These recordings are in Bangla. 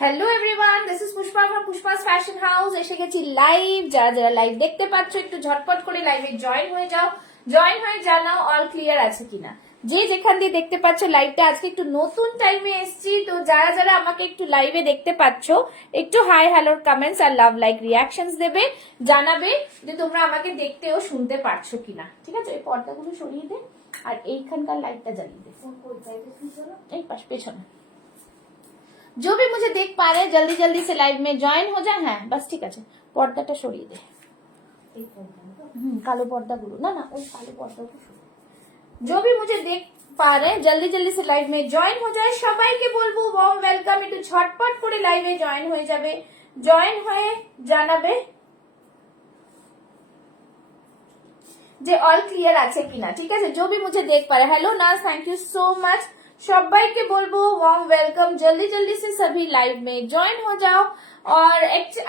Hello everyone, this is Pushpa from Pushpa's fashion house. এসে গেছি লাইভ। যারা যারা লাইভ দেখতে পাচ্ছ একটু ঝটপট করে লাইভে জয়েন হয়ে যাও, জয়েন হয়ে জানাও অল ক্লিয়ার আছে কিনা। যে যেখান দিয়ে দেখতে পাচ্ছ লাইভটা আজকে একটু নতুন টাইমে এসেছি, তো যারা যারা আমাকে একটু লাইভে দেখতে পাচ্ছ একটু হাই হ্যালোর কমেন্টস আর লাভ লাইক রিয়াকশনস দেবে, জানাবে যে তোমরা আমাকে দেখতে ও শুনতে পারছো কিনা। ঠিক আছে, এই পর্দাগুলো সরিয়ে দে আর এইখানকার লাইটটা জ্বালিয়ে দে। এই পাশ পেছনে जो भी मुझे देख पा रहे हैं जल्दी जल्दी से लाइव में ज्वाइन हो जाए। হ্যাঁ বাস ঠিক আছে, পর্দাটা সরিয়ে দে। কালো পর্দাগুলো না না, ওই কালো পর্দাগুলো সরিয়ে। जो भी मुझे देख पा रहे हैं जल्दी जल्दी से लाइव में জয়েন हो जाए। সবাইকে বলবো ওয়ার্ম ওয়েলকাম, একটু ঝটপট করে লাইভে জয়েন হয়ে যাবে, জয়েন হয়ে জানাবে যে অল ক্লিয়ার আছে কিনা। ঠিক আছে, जो भी मुझे देख पा रहे। हेलो नाज, थैंक यू सो मच। সবাইকে বলবো ওয়ার্ম ওয়েলকাম, জলদি জলদি সে সবই লাইভ মে জয়েন হয়ে যাও। আর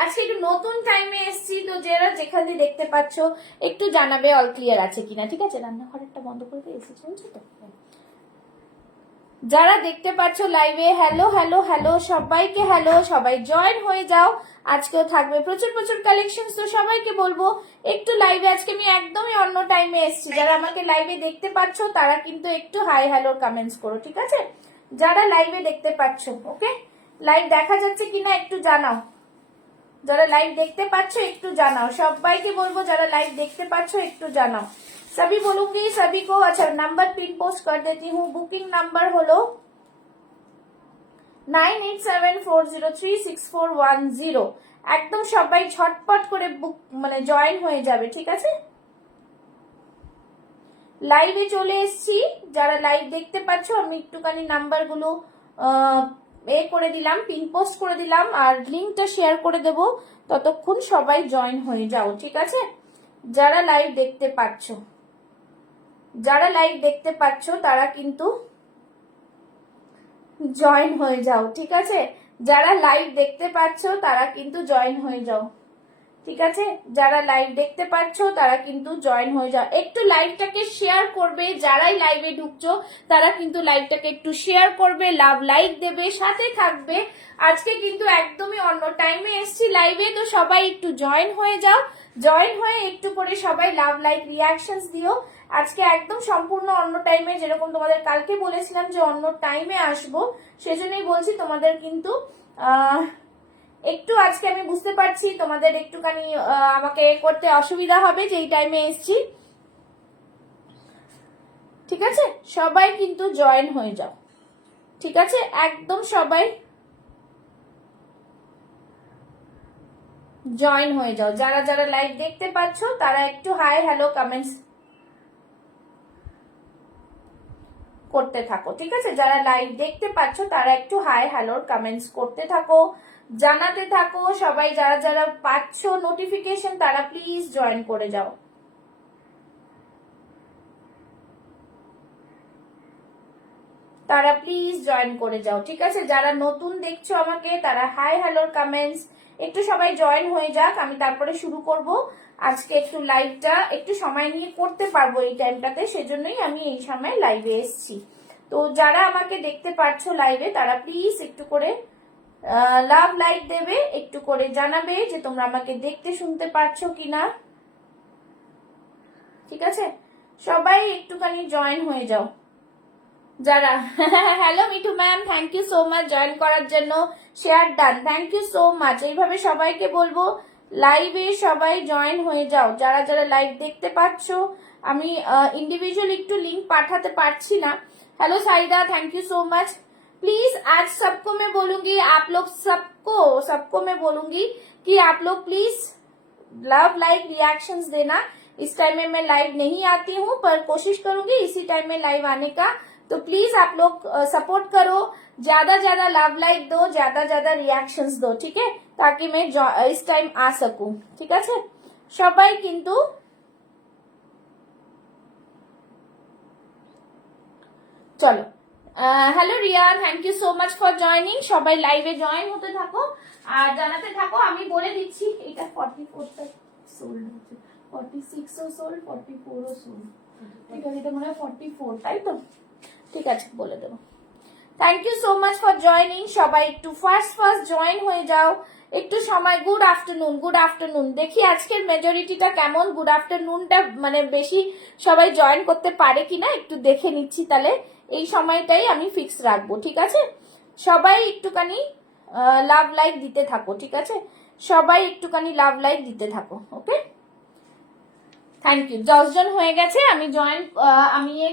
আজকে একটু নতুন টাইমে এসেছি, তো যারা যেখানে দেখতে পাচ্ছ একটু জানাবে অল ক্লিয়ার আছে কিনা। ঠিক আছে, রান্নাঘরটা বন্ধ করে দিয়ে এসে চলছে তো। যারা দেখতে পাচ্ছ লাইভে হ্যালো হ্যালো হ্যালো, সবাইকে হ্যালো, সবাই জয়েন হয়ে যাও। আজকেও থাকবে প্রচুর প্রচুর কালেকশন, তো সবাইকে বলবো একটু লাইভে। আজকে আমি একদমই অন্য টাইমে এসেছি। যারা আমাকে লাইভে দেখতে পাচ্ছ তারা কিন্তু একটু হাই হ্যালো কমেন্টস করো। ঠিক আছে, যারা লাইভে দেখতে পাচ্ছ, ওকে, লাইভ দেখা যাচ্ছে কিনা একটু জানাও। যারা লাইভ দেখতে পাচ্ছ একটু জানাও, সবাইকে বলবো যারা লাইভ দেখতে পাচ্ছ একটু জানাও। सभी बोलूंगी सभी को। अच्छा, नंबर पिन पोस्ट कर देती हूँ। Booking number hello 9874036410। একদম সবাই ঝটপট করে বুক মানে জয়েন হয়ে যাবে। ঠিক আছে, লাইভে চলে এসেছি। যারা লাইভ দেখতে পাচ্ছ আমি একটুখানি নাম্বার গুলো এ করে দিলাম, পিন পোস্ট করে দিলাম আর লিঙ্কটা শেয়ার করে দেব। ততক্ষণ সবাই জয়েন হয়ে যাও। ঠিক আছে, যারা লাইভ দেখতে পাচ্ছ, যারা লাইভ দেখতে পাচ্ছ তারা কিন্তু জয়েন হয়ে যাও। ঠিক আছে, যারা লাইভ দেখতে পাচ্ছ তারা কিন্তু জয়েন হয়ে যাও। ঠিক আছে, যারা লাইভ দেখতে পাচ্ছ তারা কিন্তু জয়েন হয়ে যাও। একটু লাইভটাকে শেয়ার করবে, যারাই লাইভে ঢুকছো তারা কিন্তু লাইভটাকে একটু শেয়ার করবে, লাভ লাইক দেবে, সাথে থাকবে। আজকে কিন্তু একদমই অন্য টাইমে এসছি লাইভে, তো সবাই একটু জয়েন হয়ে যাও। জয়েন হয়ে একটু করে সবাই লাভ লাইক রিয়াকশনস দিও। আজকে একদম সম্পূর্ণ অন্য টাইমে, যেরকম তোমাদের কালকে বলেছিলাম যে অন্য টাইমে আসবো, সেজন্যই বলছি তোমাদের কিন্তু একটু আজকে আমি বুঝতে পারছি তোমাদের একটুখানি আমাকে করতে অসুবিধা হবে যে এই টাইমে এসছি। ঠিক আছে, সবাই কিন্তু জয়েন হয়ে যাও। ঠিক আছে, একদম সবাই জয়েন হয়ে যাও। যারা যারা লাইভ দেখতে পাচ্ছ তারা একটু হাই হ্যালো কমেন্টস করতে থাকো। ঠিক আছে, যারা লাইভ দেখতে পাচ্ছ তারা একটু হাই হ্যালোর কমেন্টস করতে থাকো, জানাতে থাকো। সবাই যারা যারা পাচ্ছ নোটিফিকেশন তারা প্লিজ জয়েন করে যাও। তারা প্লিজ জয়েন করে যাও। ঠিক আছে, যারা নতুন দেখছো আমাকে তারা হাই হ্যালোর কমেন্টস একটু সবাই জয়েন হয়ে যাক, আমি তারপরে শুরু করব। আজকে একটু লাইভটা একটু সময় নিয়ে করতে পারবো এই টাইমটাতে, সেজন্যই আমি এই সময় লাইভে এসেছি। তো যারা আমাকে দেখতে পাচ্ছ লাইভে তারা প্লিজ একটু করে লাভ লাইক দেবে, একটু করে জানাবে যে তোমরা আমাকে দেখতে শুনতে পাচ্ছ কিনা। ঠিক আছে, সবাই একটুখানি জয়েন হয়ে যাও যারা। Hello Mithu ma'am, thank you so much join করার জন্য, share done, thank you so much. এইভাবে সবাইকে বলবো লাইভে সবাই জয়েন হয়ে যাও। যারা যারা লাইভ দেখতে পাচ্ছ, আমি ইন্ডিভিজুয়াল একটু লিংক পাঠাতে পারছি না। Hello Saida, thank you so much. Please आज सबको मैं बोलूंगी, आप लोग सबको मैं बोलूंगी कि आप लोग प्लीज लव लाइक रिएक्शंस देना। इस टाइम में मैं लाइव नहीं आती हूँ, पर कोशिश करूंगी इसी टाइम में लाइव आने का। तो प्लीज आप लोग सपोर्ट करो, ज्यादा ज्यादा लव लाइक दो, ज्यादा ज्यादा रिएक्शंस दो। ठीक है, ताकि मैं इस टाइम आ सकूं। ठीक है, সবাই কিন্তু চলো। Hello Riya, thank you so much for joining. সবাই লাইভে জয়েন হতে থাকো আর জানাতে থাকো। আমি বলে দিচ্ছি এটা 44টা সোল্ড হচ্ছে, 46ও সোল্ড, 44ও সোল্ড। ঠিক আছে, এটা মনে হয় 44, তাই তো? ঠিক আছে, বলে দেবো। Thank you so much for joining. সবাই একটু ফার্স্ট জয়েন হয়ে যাও, একটু সময়। Good afternoon. দেখি আজকের মেজরিটিটা কেমন, গুড আফটারনুনটা মানে বেশি সবাই জয়েন করতে পারে কিনা একটু দেখে নিচ্ছি। তাহলে এই সময়টাই আমি ফিক্স রাখবো, ঠিক আছে? সবাই একটুখানি লাভ লাইক দিতে থাকো, ঠিক আছে? সবাই একটুখানি লাভ লাইক দিতে থাকো, ওকে? Thank you. 10 জন হয়ে গেছে, আমি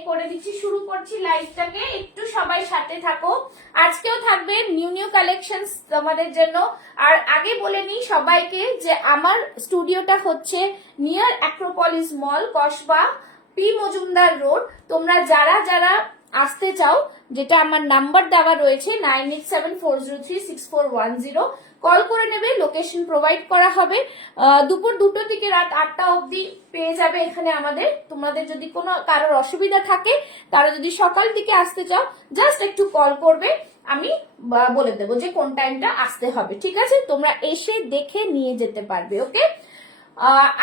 করে দিচ্ছি, শুরু করছি লাইভটাকে। একটু সবাই সাথে থাকো। আজকেও থাকবে নিউ কালেকশনস তোমাদের জন্য। আর আগে বলে নিই সবাইকে যে আমার স্টুডিওটা হচ্ছে নিয়ার অ্যাক্রোপলিস মল, কসবা, পি মজুমদার রোড। তোমরা যারা যারা আসতে চাও, যেটা আমার নাম্বার দেওয়া রয়েছে 9874036410, কল করে নেবে, লোকেশন প্রোভাইড করা হবে। দুপুর 2টো থেকে রাত 8টা অবধি পেয়ে যাবে এখানে আমাদের। তোমাদের যদি কোনো কারোর অসুবিধা থাকে, তারা যদি সকাল থেকে আসতে চাও, জাস্ট একটু কল করবে, আমি বলে দেবো যে কোন টাইমটা আসতে হবে, ঠিক আছে? তোমরা এসে দেখে নিয়ে যেতে পারবে, ওকে?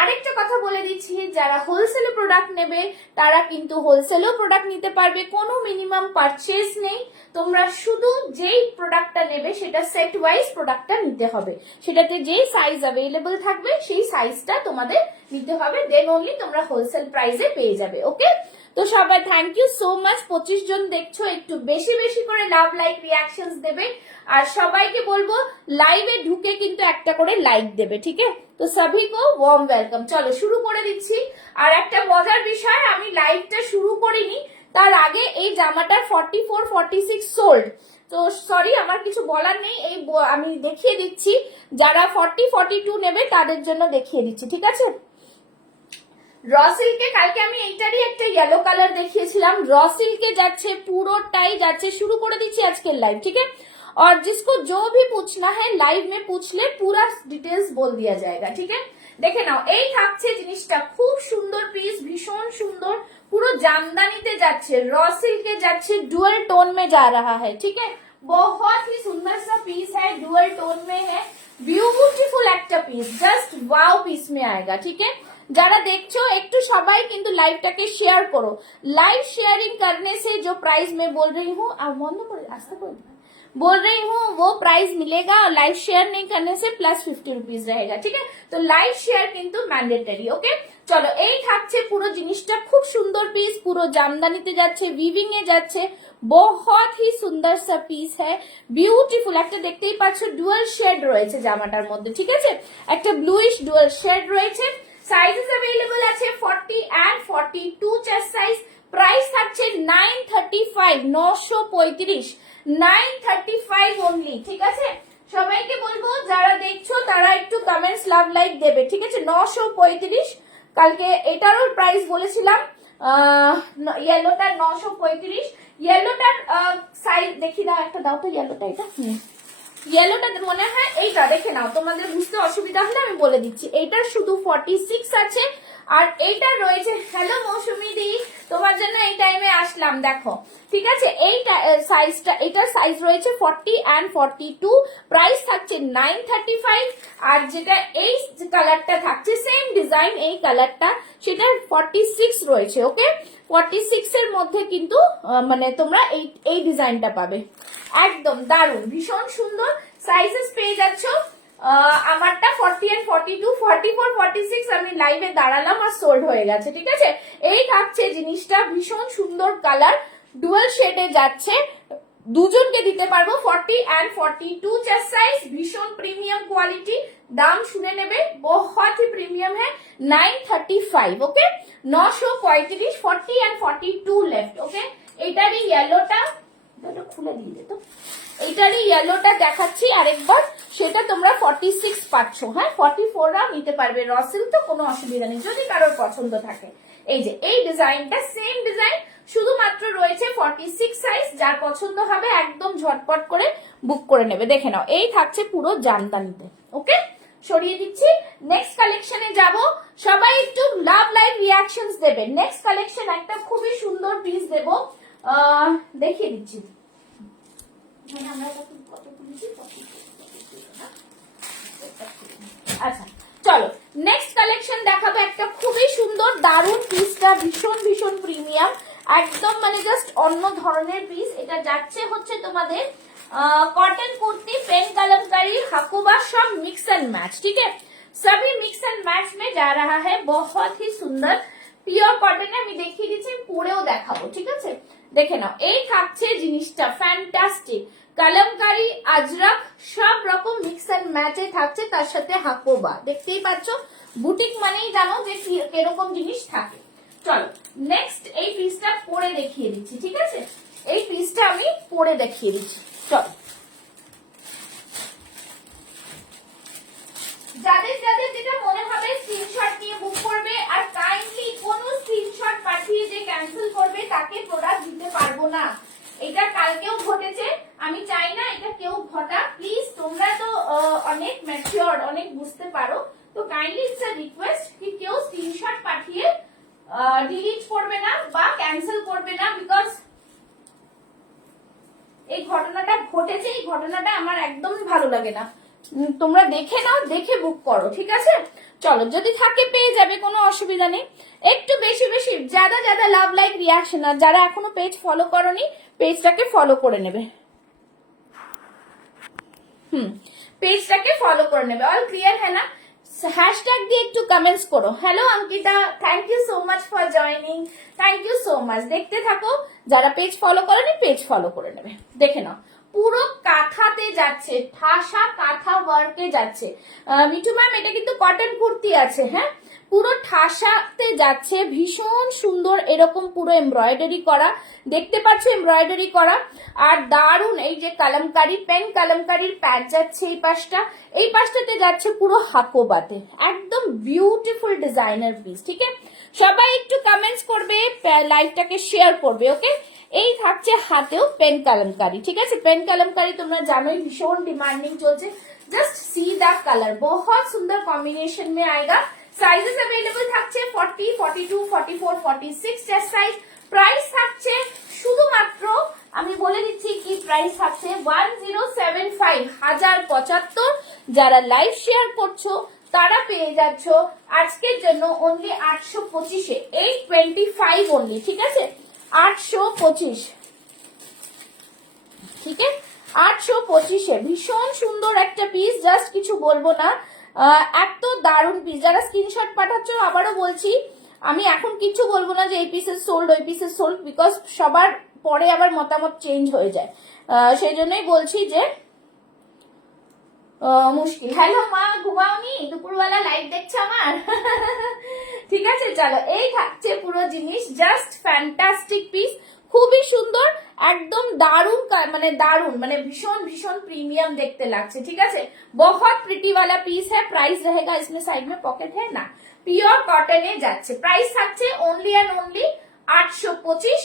আরেকটা কথা বলে দিচ্ছি, যারা হোলসেলে প্রোডাক্ট নেবে তারা কিন্তু হোলসেলেও প্রোডাক্ট নিতে পারবে, কোনো মিনিমাম পারচেজ নেই। তোমরা শুধু যেই প্রোডাক্টটা নেবে সেটা সেট ওয়াইজ প্রোডাক্টটা নিতে হবে, সেটাতে যেই সাইজ অ্যাভেলেবল থাকবে সেই সাইজটা তোমাদের নিতে হবে, দেন অনলি তোমরা হোলসেল প্রাইসে পেয়ে যাবে, ওকে? তো সবাই থ্যাংক ইউ সো মাচ। 25 জন দেখছো, একটু বেশি বেশি করে লাভ লাইক রিয়াকশনস দেবে। আর সবাইকে বলবো লাইভে ঢুকে কিন্তু একটা করে লাইক দেবে, ঠিক আছে? তো সবই কো ওয়ার্ম ওয়েলকাম। চলো শুরু করে দিচ্ছি। আর একটা মজার বিষয়, আমি লাইভটা শুরু করিনি, তার আগে এই জামাটার 44, 46 সোল্ড। তো সরি, আমার কিছু বলার নেই, আমি দেখিয়ে দিচ্ছি। যারা 40, 42 নেবে তাদের জন্য দেখিয়ে দিচ্ছি, ঠিক আছে? র সিল্কে কালকে আমি এইটারই একটা ইয়েলো কালার দেখিয়েছিলাম। র সিল্কে যাচ্ছে, পুরোটাই যাচ্ছে। শুরু করে দিচ্ছি আজকের লাইভ, ठीक है? और जिसको जो भी पूछना है लाइव में पूछ ले, पूरा डिटेल्स बोल दिया जाएगा, ठीक है? দেখে নাও, এই থাকছে জিনিসটা, খুব সুন্দর পিস, ভীষণ সুন্দর, পুরো জামদানিতে যাচ্ছে, র সিল্কে যাচ্ছে, ডুয়াল টোन में जा रहा है, ठीक है? बहुत ही सुंदर सा पीस है, डुअल टोन में है, ब्यूटीफुल একটা পিস, জাস্ট ওয়াও পিস में आएगा, ठीक है? যারা দেখছো একটু সবাই কিন্তু লাইভটাকে শেয়ার করো। लाइव शेयरिंग करने से जो प्राइस मैं बोल रही हूँ, বন্ধ করে আস্তে করে बोल रही हूँ, वो प्राइस मिलेगा। और लाइव शेयर नहीं करने से +50 रुपीज रहेगा, ठीक है? तो लाइव शेयर কিন্তু ম্যান্ডেটরি, ওকে? চলো, এই থাকছে পুরো জিনিসটা, খুব সুন্দর পিস, পুরো জামদানিতে যাচ্ছে, উইভিং এ যাচ্ছে, बहुत ही সুন্দর সা পিস है, বিউটিফুল। একটা দেখতেই পাচ্ছ ডুয়াল শেড রয়েছে জামাটার মধ্যে, ঠিক আছে? একটা ব্লুইশ ডুয়াল শেড রয়েছে। সাইজেস अवेलेबल আছে 40 and 42 চেস্ট সাইজ। প্রাইস থাকছে 935, 935, 935 অনলি, ঠিক আছে? সবাইকে বলবো যারা দেখছো তারা একটু কমেন্টস লাভ লাইক দেবে, ঠিক আছে? 935। কালকে এটারও প্রাইস বলেছিলাম, ইয়েলোটার 935। ইয়েলোটার সাইজ দেখি দাও, একটা দাও তো ইয়েলোটা, এটা ইয়েলোটা মনে হয় এইটা, দেখে নাও, তোমাদের বুঝতে অসুবিধা হলে আমি বলে দিচ্ছি। এইটার শুধু 46 আছে, আর এইটা রয়েছে, হ্যালো মৌসুমি দি, তোমার জন্য এই টাইমে আসলাম, দেখো, ঠিক আছে? এইটা সাইজটা, এটার সাইজ রয়েছে 40 and 42, প্রাইস থাকছে 935। আর যেটা এই কালারটা থাকছে সেম ডিজাইন, এই কালারটা, সেটা 46 রয়েছে, ওকে? 46 এর মধ্যে কিন্তু মানে তোমরা এই ডিজাইনটা পাবে, একদম দারুণ, ভীষণ সুন্দর। সাইজেস পেয়ে যাচ্ছ। আমারটা 40 and 42, 44, 46 আমি লাইভে দাঁড়ালাম আর সোল্ড হয়ে গেছে, ঠিক আছে? এই থাকছে জিনিসটা, ভীষণ সুন্দর কালার, ডুয়াল শেডে যাচ্ছে, দুজনকে দিতে পারবো। 40 and 42 চেস্ট সাইজ, ভীষণ প্রিমিয়াম কোয়ালিটি, দাম শুনে নেবে, बहुत ही প্রিমিয়াম है। 935, ওকে? 935, 40 and 42 লেফট, ওকে? এইটারই ইয়েলোটা খুলে দিয়ে দে তো, এইটারই ইয়েলোটা দেখাচ্ছি আরেকবার, সেটা তোমরা 46 পাচ্ছ, হ্যাঁ? 44রা নিতে পারবে, রসেল তো কোনো অসুবিধা নেই যদি কারোর পছন্দ থাকে। এই যে এই ডিজাইনটা সেম ডিজাইন, শুধুমাত্র রয়েছে 46 সাইজ, যার পছন্দ হবে একদম ঝটপট করে বুক করে নেবে। দেখে নাও, এই থাকছে পুরো জামদানিতে, ওকে? সরিয়ে দিচ্ছি, নেক্সট কালেকশনে যাব। সবাই একটু লাভ লাইভ রিয়াকশনস দেবে। নেক্সট কালেকশন একটা খুবই সুন্দর পিস দেব, দেখিয়ে দিচ্ছি। আচ্ছা চলো, নেক্সট কালেকশন দেখাবো, একটা খুবই সুন্দর দারুণ পিসটা, ভীষণ ভীষণ প্রিমিয়াম। একদম মানে জাস্ট অন্য ধরনের পিস। এটা যাচ্ছে হচ্ছে তোমাদের कॉटन कुर्ती, पेन कलमकारी, हकुबा, सब मिक्स एंड मैच। ठीक है, सभी मिक्स एंड मैच में जा रहा है। बहुत ही सुंदर পিওর কটনে আমি দেখিয়ে দিচ্ছি, পরেও দেখাবো। ঠিক আছে, দেখে নাও। এই থাকছে জিনিসটা ফ্যান্টাস্টিক, কালামকারি, আজরাক সব রকম মিক্স এন্ড ম্যাচে থাকছে, তার সাথে হাকোবা। দেখতেই পাচ্ছ, বুটিক মানেই জানো যে কিরকম জিনিস থাকে। চলো নেক্সট এই পিসটা পরে দেখিয়ে দিচ্ছি। ঠিক আছে, এই পিসটা আমি পরে দেখিয়ে দিচ্ছি। চলো, যাদের যাদের যেটা মনে হবে স্ক্রিনশট নিয়ে বুক করবে। আর কাইন্ডলি কোনো স্ক্রিনশট পাঠিয়ে যে ক্যান্সেল করবে তাকে প্রোডাক্ট দিতে পারবো না। এটা কালকেও ঘটেছে, আমি চাই না এটা কেউ ঘটা। প্লিজ, তোমরা তো অনেক ম্যাচিওর, অনেক বুঝতে পারো, তো কাইন্ডলি ইটস আ রিকোয়েস্ট কি কেউ স্ক্রিনশট পাঠিয়ে ডিলিট করবে না বা ক্যান্সেল করবে না, বিকজ এই ঘটনাটা ঘটেছে। এই ঘটনাটা আমার একদমই ভালো লাগে না। তোমরা দেখে নাও, দেখে বুক করো। ঠিক আছে, চলো, যদি থাকে পেয়ে যাবে, কোনো অসুবিধা নেই। একটু বেশি বেশি ज्यादा ज्यादा লাভ লাইক রিয়াকশন। আর যারা এখনো পেজ ফলো করোনি, পেজটাকে ফলো করে নেবে। পেজটাকে ফলো করে নেবে। অল ক্লিয়ার है ना? हैशटैग দিয়ে একটু কমেন্টস করো। Hello Ankita, thank you so much for joining, thank you so much. দেখতে থাকো, যারা পেজ ফলো করেনি পেজ ফলো করে নেবে। দেখে নাও, পুরো কাঁথাতে যাচ্ছে, ঠাসা কাঁথা ওয়ার্কে যাচ্ছে। মিঠু ম্যাম, এটা কিন্তু কটন কুর্তি আছে। হ্যাঁ, পুরো ঠাসাতে যাচ্ছে, ভীষণ সুন্দর, এরকম পুরো এমব্রয়ডারি করা, দেখতে পাচ্ছ এমব্রয়ডারি করা। আর দারুন এই যে কালামকারি, পেন কালামকারির প্যাচ যাচ্ছে এই পাশটা, এই পাশটাতে যাচ্ছে পুরো হাকোবাতে। একদম বিউটিফুল ডিজাইনার পিস। ঠিক আছে, সবাই একটু কমেন্টস করবে, লাইভটাকে শেয়ার করবে। ওকে, এই থাকছে হাতেও পেন কালামকারি। ঠিক আছে, পেন কালামকারি তোমরা জানোই ভীষণ ডিমান্ডিং চলছে। जस्ट सी द कलर, बहुत सुंदर कॉम्बिनेशन में आएगा। साइजेस अवेलेबल থাকছে 40, 42, 44, 46 চেস্ট সাইজ। প্রাইস থাকছে শুধুমাত্র, আমি বলে দিচ্ছি কি প্রাইস থাকছে, 1075, 1075। যারা লাইভ শেয়ার করছো তারা পেয়ে যাচ্ছ আজকের জন্য অনলি 825 এ, 825 অনলি। ঠিক আছে, 825। ঠিক আছে, 825 ভীষণ সুন্দর একটা পিস, জাস্ট কিছু বলবো না, এত দারুণ পিস। যারা স্ক্রিনশট পাঠাচ্ছ, আবারও বলছি, আমি এখন কিছু বলবো না যে এই পিসের সোল্ড, ওই পিসের সোল্ড, বিকজ সবার পরে আবার মতামত চেঞ্জ হয়ে যায়। সেই জন্যই বলছি যে মুশকিল। হ্যালো মা, ঘুমাওনি? দুপুরবেলা লাইভ দেখছো আমার? ঠিক আছে, চলো, এই থাকছে পুরো জিনিস, জাস্ট ফ্যান্টাস্টিক পিস, খুবই সুন্দর, একদম দারুন, মানে দারুন, মানে ভীষণ ভীষণ প্রিমিয়াম দেখতে লাগছে। ঠিক আছে, बहुत प्रिटी वाला पीस है। प्राइस रहेगा, इसमें साइड में पॉकेट है ना, পিওর কটনে যাচ্ছে। প্রাইস থাকছে অনলি এন্ড অনলি 825।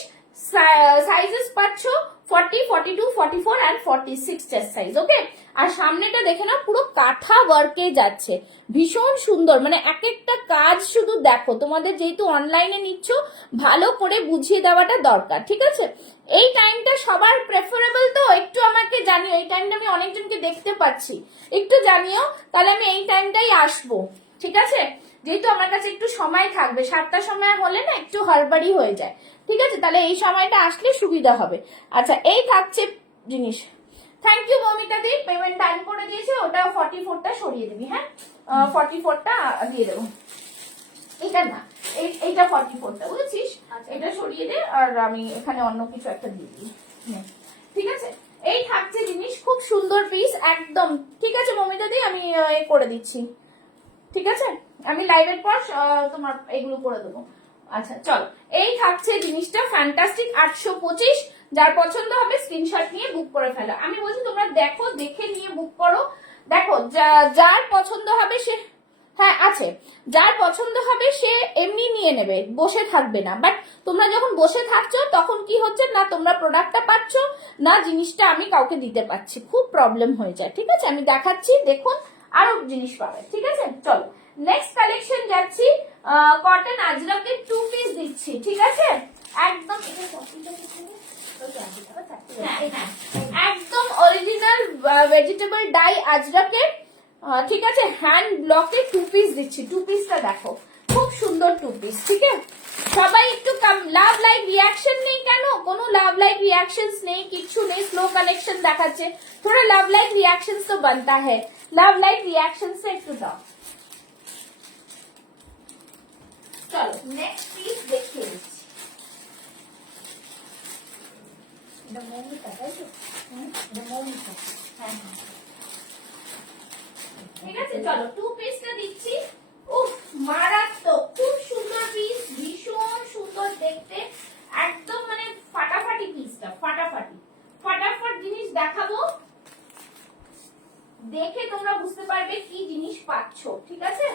সাইজেস পাচ্ছ 40, 42, 44 এন্ড 46 চেস্ট সাইজ। ওকে, আর সামনেটা দেখে না, পুরো কাঁথা ওয়ার্কে যাচ্ছে, ভীষণ সুন্দর, মানে এক একটা কাজ শুধু দেখো। তোমাদের যেহেতু অনলাইনে নিচ্ছ, ভালো করে বুঝিয়ে দেওয়াটা দরকার। ঠিক আছে, এই টাইমটা সবার প্রেফারেবল, তো একটু আমাকে জানিও। এই টাইমটা আমি অনেকজনকে দেখতে পাচ্ছি, একটু জানিও, তাহলে আমি এই টাইমটাই আসবো। ঠিক আছে, যেহেতু আমার কাছে একটু সময় থাকবে, 7টার সময় হলে না একটু হড়বড়ি হয়ে যায়। ঠিক আছে, তাহলে এই সময়টা আসলে সুবিধা হবে। আচ্ছা, এই থাকছে জিনিস। Thank you Mamita di, payment time করে দিয়েছে, ওটা 44টা সরিয়ে দিবি। হ্যাঁ, 44টা দিয়ে দেবো, এটা না, এইটা 44টা, বুঝেছিস? এটা সরিয়ে দে, আর আমি এখানে অন্য কিছু একটা দিয়ে দিই। ঠিক আছে, এই থাকছে জিনিস, খুব সুন্দর পিস একদম। ঠিক আছে মমিতা দি, আমি করে দিচ্ছি। ঠিক আছে, আমি লাইভের পর তোমার এগুলো করে দেবো। আচ্ছা চলো, এই থাকছে জিনিসটা ফ্যান্টাস্টিক, 825। যার পছন্দ হবে স্ক্রিনশট নিয়ে বুক করে ফেলো। আমি বলছি তোমরা দেখো, দেখে নিয়ে বুক করো। দেখো, যার পছন্দ হবে সে, হ্যাঁ আছে, যার পছন্দ হবে সে এমনি নিয়ে নেবে, বসে থাকবে না। বাট তোমরা যখন বসে থাকছো তখন কি হচ্ছে না, তোমরা প্রোডাক্টটা পাচ্ছ না, জিনিসটা আমি কাউকে দিতে পারছি, খুব প্রবলেম হয়ে যায়। ঠিক আছে, আমি দেখাচ্ছি, দেখুন আরো জিনিস পাবে। ঠিক আছে, চলো নেক্সট কালেকশন যাচ্ছি। কটন আজরাকের 2 পিস দিচ্ছি। ঠিক আছে, একদম একদম অরিজিনাল ভেজিটেবল ডাই আজরাকের। ঠিক আছে, হ্যান্ড ব্লকে 2 পিস দিচ্ছি। 2 পিসটা দেখো, খুব সুন্দর 2 পিস। ঠিক আছে, সবাই একটু লাভ লাইক রিয়াকশন নেই কেন? কোনো লাভ লাইক রিয়াকশন নেই, কিচ্ছু নেই, স্লো কালেকশন দেখাচ্ছে। थोड़ा लव लाइक रिएक्शंस तो बनता है, लव लाइक रिएक्शन से একটু দাও। চলো নেক্সট পিস দেখিয়ে দিচ্ছি। এটা মৌমিতা, তাই তো? এটা মৌমিতা। হ্যাঁ হ্যাঁ, ঠিক আছে। চলো 2 পিসটা দিচ্ছি। উফ, মারাত্মক, খুব সুন্দর পিস, ভীষণ সুন্দর দেখতে, একদম মানে ফাটাফাটি পিসটা, ফাটাফাটি ফাটাফাট জিনিস দেখাবো, দেখে তোমরা বুঝতে পারবে কি জিনিস পাচ্ছ, ঠিক আছে?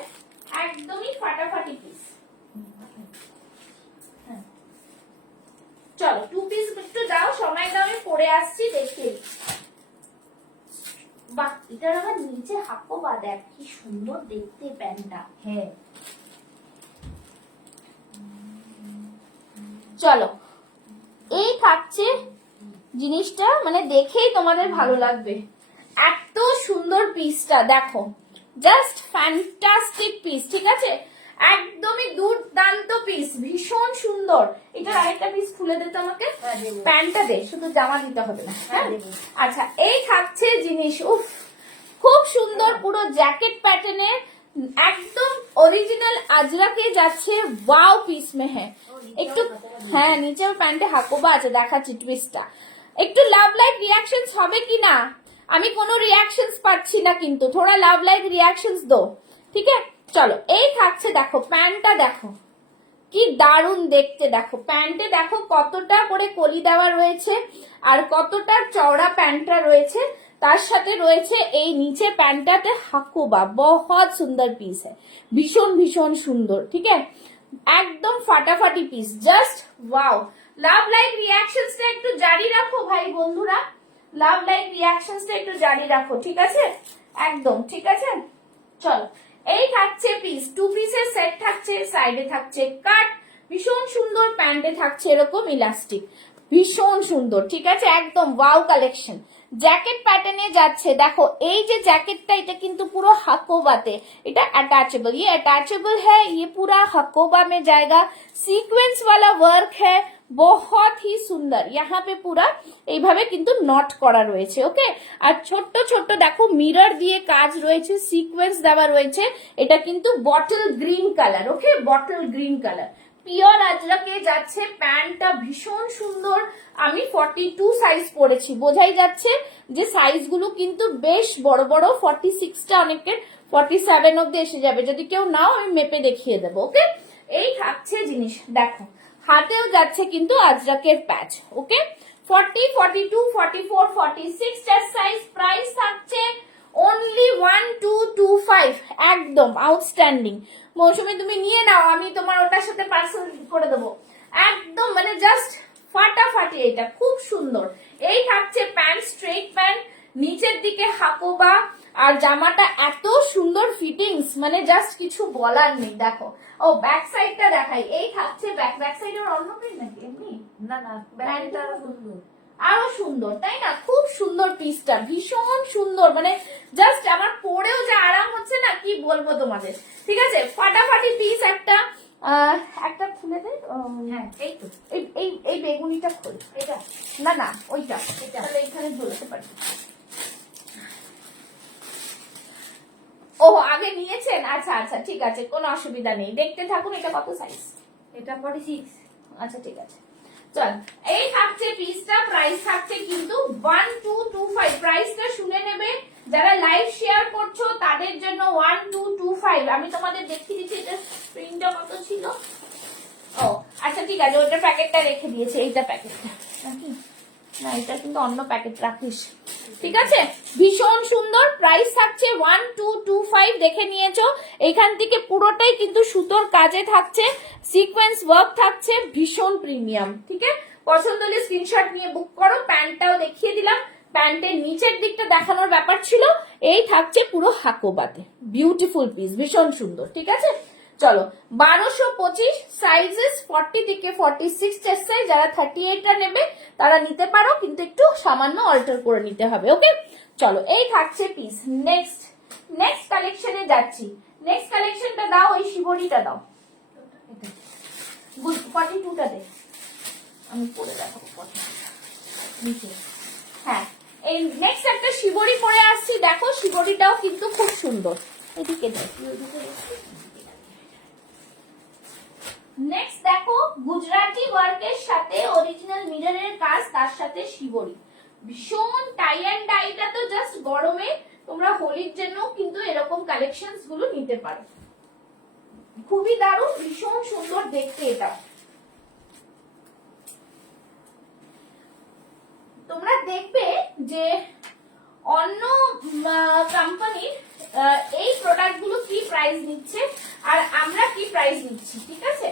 একদমই ফাটাফাটি পিস। চলো 2 পিস একটু দাও, সময় দাও, আমি পরে আসছি, দেখে। বাহ, এটার আবার নিচে হাকো বা দেখ কি সুন্দর দেখতে প্যান্টটা। হ্যাঁ চলো, এই থাকছে জিনিসটা, মানে দেখেই তোমাদের ভালো লাগবে। এত সুন্দর পিসটা দেখো, জাস্ট ফ্যান্টাস্টিক পিস, ঠিক আছে? একদমই দুর্দান্ত পিস, ভীষণ সুন্দর। এটার আরেকটা পিস খুলে দিতে আমাকে, প্যান্টটা দে, শুধু জামা দিতে হবে না। হ্যাঁ আচ্ছা, এই থাকছে জিনিস, উফ খুব সুন্দর, পুরো জ্যাকেট প্যাটার্নের, একদম অরিজিনাল আজরাকে যাচ্ছে। ওয়াও পিস মে হ্যাঁ একটু, হ্যাঁ নিচে প্যান্টে হাকোবা আছে, দেখাচ্ছি টুইস্টটা। একটু লাভ লাইক রিয়াকশনস হবে কিনা, আমি কোনো রিয়াকশনস পাচ্ছি না, কিন্তু থোড়া লাভ লাইক রিয়াকশনস দো, ঠিক আছে? চলো, এই থাকছে, দেখো প্যান্টটা দেখো কি দারুণ দেখতে, দেখো প্যান্টে দেখো কতটা করে কলি দেওয়া রয়েছে আর কতটা চওড়া প্যান্টটা রয়েছে, তার সাথে রয়েছে এই নিচে প্যান্টটাতে হাকুবা। বহুত সুন্দর পিস হ্যাঁ, ভীষণ ভীষণ সুন্দর, ঠিক আছে? একদম ফাটাফাটি piece, just wow. Love like রিয়াকশনসটা একটু জারি রাখো ভাই বন্ধুরা, লাভ লাইক রিয়াকশনসটা একটু জারি রাখো, ঠিক আছে? একদম ঠিক আছে। চলো, এই থাকছে পিস, 2 পিসের সেট থাকছে, সাইডে থাকছে কাট, ভীষণ সুন্দর, প্যান্টে থাকছে এরকম ইলাস্টিক, ভীষণ সুন্দর, ঠিক আছে? একদম ওয়াও কালেকশন। জ্যাকেট প্যাটার্নে যাচ্ছে, দেখো এই যে জ্যাকেটটা, এটা কিন্তু পুরো হাকোবাতে, এটা अटैचेबल, ये अटैचेबल है, ये पूरा हकोबा में जाएगा, सीक्वेंस वाला वर्क है, बहुत ही সুন্দর। यहाँ पे পুরা এইভাবে কিন্তু নট করা রয়েছে, ওকে? আর ছোট্ট ছোট্ট দেখো মিরর দিয়ে কাজ রয়েছে, সিকোয়েন্স দেওয়া রয়েছে, এটা কিন্তু বটল গ্রিন কালার, ওকে? বটল গ্রিন কালার, পিওর আজরাকে যাচ্ছে, প্যান্টটা ভীষণ সুন্দর। আমি 42 সাইজ পরেছি, বোঝাই যাচ্ছে যে সাইজগুলো কিন্তু বেশ বড় বড়, 46টা অনেকের 47 অব্দি এসে যাবে, যদি কেউ নাও আমি মেপে দেখিয়ে দেবো, ওকে? এই থাকছে জিনিস, দেখো হাতেও যাচ্ছে কিন্তু আজরাকের প্যাচ, ওকে? 40, 42, 44, 46 চেস্ট সাইজ, প্রাইস থাকছে অনলি 1225, একদম আউটস্ট্যান্ডিং। মৌসুমী তুমি নিয়ে নাও, আমি তোমার ওটার সাথে পার্সেল করে দেবো, একদম মানে জাস্ট ফাটাফাটি, এটা খুব সুন্দর। এই থাকছে প্যান্ট, স্ট্রেট প্যান্ট, নিচের দিকে হাকোবা, আর জামাটা এত সুন্দর ফিটিংস, মানে জাস্ট কিছু বলার নেই। দেখো, ও ব্যাক সাইডটা দেখাই, এই থাকছে ব্যাক সাইডের অন্য প্রিন্ট নাকি এমনি? না না, প্যান্টটা আরো সুন্দর, আরো সুন্দর, তাই না? খুব সুন্দর পিসটা, ভীষণ সুন্দর, মানে জাস্ট আমার পরেও যে আরাম হচ্ছে না, কি বলবো তোমাদের, ঠিক আছে? ফাটাফাটি পিস একটা। একটা খুলে দে, হ্যাঁ এই তো, এই বেগুনিটা খোল, এটা না না ওইটা, এটা তাহলে এখানে ঝুলাতে পারি। ও আগে নিয়েছেন, আচ্ছা আচ্ছা ঠিক আছে, কোনো অসুবিধা নেই, দেখতে থাকুন। এটা কত সাইজ? এটা 46, আচ্ছা ঠিক আছে। চল, এই থাকছে পিসটা, প্রাইস থাকছে কিন্তু 1225, প্রাইসটা শুনে নেবে যারা লাইভ শেয়ার করছো তাদের জন্য 1225। আমি তোমাদের দেখিয়ে দিচ্ছি এটা প্রিন্টটা কত ছিল। ও আচ্ছা ঠিক আছে, ওইটা প্যাকেটটা রেখে দিয়েছে, এইটা প্যাকেটটা নাকি না, এটা কিন্তু অন্য প্যাকেট রাখিস, ঠিক আছে? ভীষণ সুন্দর, প্রাইস থাকছে 1225, দেখে নিয়েছো? এইখান থেকে পুরোটাই কিন্তু সুতোর কাজে থাকছে, সিকোয়েন্স ওয়ার্ক থাকছে, ভীষণ প্রিমিয়াম, ঠিক আছে? পছন্দ হলে স্ক্রিনশট নিয়ে বুক করো। প্যান্টটাও দেখিয়ে দিলাম, প্যান্টের নিচের দিকটা দেখানোর ব্যাপার ছিল। এই থাকছে পুরো হাকোবাতে, বিউটিফুল পিস, ভীষণ সুন্দর, ঠিক আছে? চলো, 1225 সাইজেস, 40 থেকে 46 চেস্ট সাইজ, যারা 38টা নেবে তারা নিতে পারো, কিন্তু একটু সামান্য অল্টার করে নিতে হবে, ওকে? চলো, এই থাকছে পিস। নেক্সট কালেকশনে যাচ্ছি। নেক্সট কালেকশনটা দাও, ওই শিবরিটা দাও। 42টা দে, আমি পরে দেখাবো 42টা নিচে। হ্যাঁ, এই নেক্সট একটা শিবরি পরে আসছি, দেখো শিবরিটাও কিন্তু খুব সুন্দর। এদিকে নেক্সট দেখো গুজরাটি ওয়ার্কের সাথে অরিজিনাল মিররের কাজ, তার সাথে শিবরি, ভীষণ টাই অ্যান্ড ডাইটা তো জাস্ট গরমে তোমরা হোলির জন্য কিন্তু এরকম কালেকশনস গুলো নিতে পারো, খুবই দারুণ, ভীষণ সুন্দর দেখতে। এটা তোমরা দেখবে যে অন্য কোম্পানির এই প্রোডাক্ট গুলো কি প্রাইস নিচ্ছে আর আমরা কি প্রাইস নিচ্ছি, ঠিক আছে?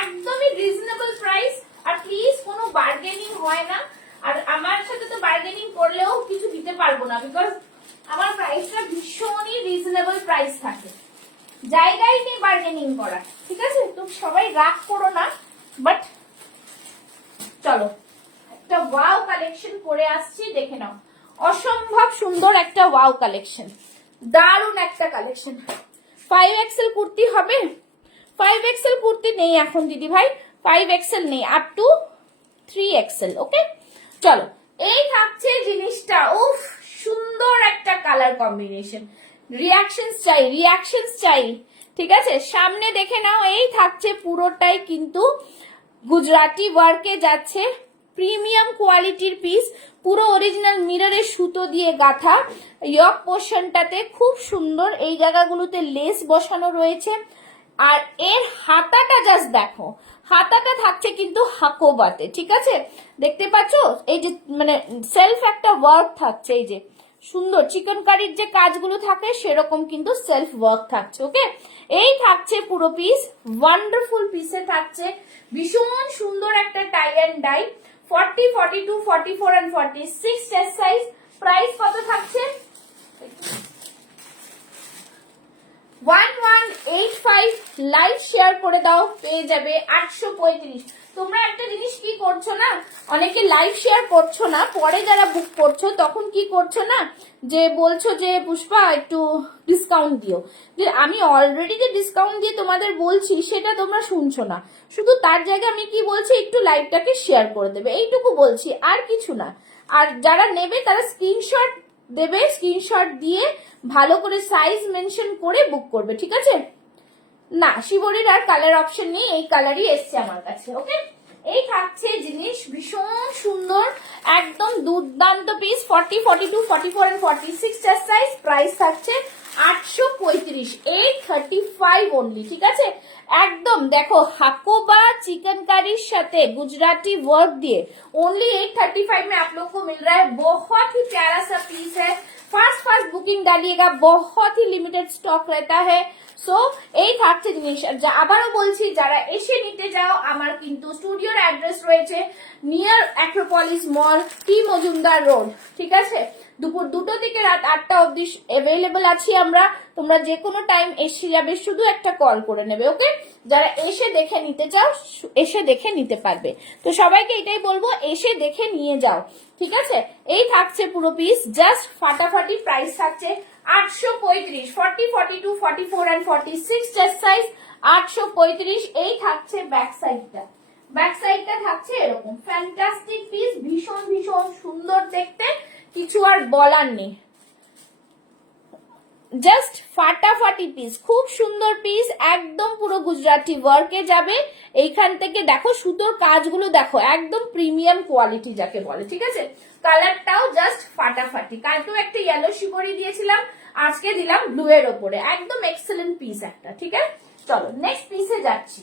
একদমই রিজনেবল প্রাইস, আর প্লিজ কোনো বার্গেনিং হয় না। আর আমার সাথে তো বার্গেনিং করলেও কিছু দিতে পারবো না, বিকজ আমার প্রাইসটা ভীষণই রিজনেবল প্রাইস থাকে, জায়গায় নেই বার্গেনিং করা, ঠিক আছে? তো সবাই রাগ করো না। বাট চলো একটা ওয়াও কালেকশন করে আসছি, দেখে নাও, অসম্ভব সুন্দর একটা ওয়াও কালেকশন, দারুণ একটা কালেকশন। 5XL কুর্তি হবে? 5XL কুর্তি নেই এখন দিদি ভাই, 5XL নেই, আপ টু 3XL। ওকে, চলো এই থাকছে জিনিসটা, উফ সুন্দর একটা কালার কম্বিনেশন, রিয়াকশনস চাই, রিয়াকশনস চাই, ঠিক আছে? সামনে দেখে নাও, এই থাকছে পুরোটাই কিন্তু গুজরাটি ওয়ার্কে যাচ্ছে, প্রিমিয়াম কোয়ালিটির পিস, পুরো অরিজিনাল মিররের সুতো দিয়ে গাঁথা, ইয়ক পোর্শনটাতে খুব সুন্দর এই জায়গাগুলোতে লেস বসানো রয়েছে। আর এর হাতাটা জাস্ট দেখো, হাতাটা থাকছে কিন্তু হাকোবাতে, ঠিক আছে? দেখতে পাচ্ছ এই যে মানে সেলফ একটা ওয়ার্ক থাকছে, এই যে সুন্দর চিকেন কারির যে কাজগুলো থাকে সেরকম কিন্তু সেলফ ওয়ার্ক থাকছে। ওকে, এই থাকছে পুরো পিস, ওয়ান্ডারফুল পিসে থাকছে, ভীষণ সুন্দর একটা tie and dye, 40, 42, 44 and 46 chest size. Price কত থাকছে? 1185। লাইভ শেয়ার করে দাও, পেয়ে যাবে 835। তোমরা একটা জিনিস কি করছো না, অনেকে লাইভ শেয়ার করছো না, পরে যারা বুক করছো তখন কি করছো না, যে বলছো যে পুষ্পা একটু ডিসকাউন্ট দিও, যে আমি অলরেডি যে ডিসকাউন্ট দিয়ে তোমাদের বলছি সেটা তোমরা শুনছো না, শুধু তার জায়গায় আমি কি বলছি, একটু লাইভটাকে শেয়ার করে দেবে, এইটুকু বলছি, আর কিছু না। আর যারা নেবে তারা স্ক্রিনশট দেবে, স্ক্রিনশট দিয়ে ভালো করে সাইজ মেনশন করে বুক করবে, ঠিক আছে? না, শিবরির আর কালার অপশন নেই, এই কালারই এসছে আমার কাছে। ওকে, এই থাকছে জিনিস, ভীষণ সুন্দর, একদম দুর্দান্ত piece, 40, 42, 44 and 46 chest size. Price থাকছে 835, 835 অনলি, ঠিক আছে? একদম দেখো হাকোবা चिकन কারির সাথে गुजराती वर्क दिए ओनली 835 में आप लोग को मिल रहा है। बहुत ही प्यारा सा पीस है, फास्ट बुकिंग डालिएगा, बहुत ही लिमिटेड स्टॉक रहता है। সো এই থাকছে জিনিস। আবারও বলছি, যারা এসে নিতে যাও, আমার কিন্তু স্টুডিওর অ্যাড্রেস রয়েছে নিয়ার অ্যাক্রোপলিস মল, টি মজুমদার রোড, ঠিক আছে? দুপুর 2টো থেকে রাত 8টা অবধি অ্যাভেলেবল আছি আমরা, তোমরা যে কোনো টাইম এসে যাবে, শুধু একটা কল করে নেবে। ওকে, যারা এসে দেখে নিতে চাও এসে দেখে নিতে পারবে। তো সবাইকে এটাই বলবো, এসে দেখে নিয়ে যাও, ঠিক আছে? এই থাকছে পুরো পিস, জাস্ট ফাটাফাটি প্রাইস থাকছে 835, 40, 42, 44 and 46 চেস্ট সাইজ, 835। এই থাকছে ব্যাক সাইডটা, ব্যাক সাইডটা থাকছে এরকম, ফ্যান্টাস্টিক পিস, ভীষণ ভীষণ সুন্দর দেখতে, কিছু আর বলার নেই, জাস্ট ফাটাফাটি পিস, খুব সুন্দর পিস, একদম পুরো গুজরাটি ওয়ার্কে যাবে। এইখান থেকে দেখো সুতোর কাজগুলো দেখো, একদম প্রিমিয়াম কোয়ালিটি যাকে বলে, ঠিক আছে? কালারটাও জাস্ট ফাটাফাটি, কালকেও একটা ইয়েলো শিবরি দিয়েছিলাম, আজকে দিলাম ব্লু এর ওপরে, একদম এক্সেলেন্ট পিস একটা, ঠিক আছে? চলো নেক্সট পিসে যাচ্ছি।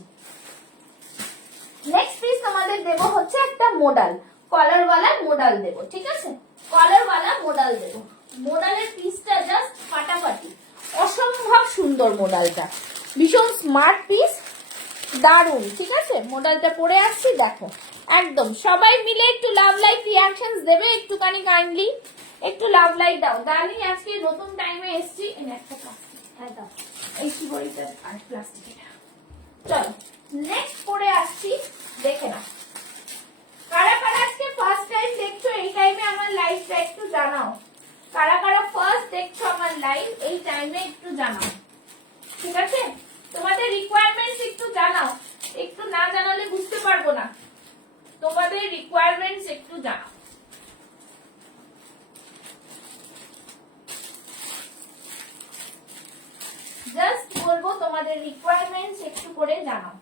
নেক্সট পিস তোমাদের দেবো হচ্ছে একটা মোডাল, কলারওয়ালা মোডাল দেবো, ঠিক আছে? কলারওয়ালা মোডাল দেবো, মোডালের পিসটা জাস্ট ফাটাফাটি, অসম্ভব সুন্দর মোডালটা, ভীষণ স্মার্ট পিস, দারুন, ঠিক আছে? মোডালটা পরে আসছি, দেখো একদম সবাই মিলে একটু লাভ লাইক রিয়াকশনস দেবে, একটুখানি কাইন্ডলি একটু লাভ লাইক দাও। ডার্লিং আজকে নতুন টাইমে এসছি, একটা প্লাস্টিক, হ্যাঁ দাও এই শিবরিটা আর প্লাস্টিক। চলো নেক্সট পরে আসছি, দেখে না কারা কারা আজকে ফার্স্ট টাইম দেখছো এই টাইমে আমার লাইভটা, একটু জানাও। কারা কারা ফার্স্ট দেখছো আমার লাইভ এই টাইমে, একটু জানাও, ঠিক আছে? তোমাদের রিকোয়ারমেন্টস একটু জানাও, একটু না জানালে বুঝতে পারবো না, তোমাদের রিকোয়ারমেন্টস একটু জানাও। জাস্ট বলবো তোমাদের রিকোয়ারমেন্টস একটু করে জানাও,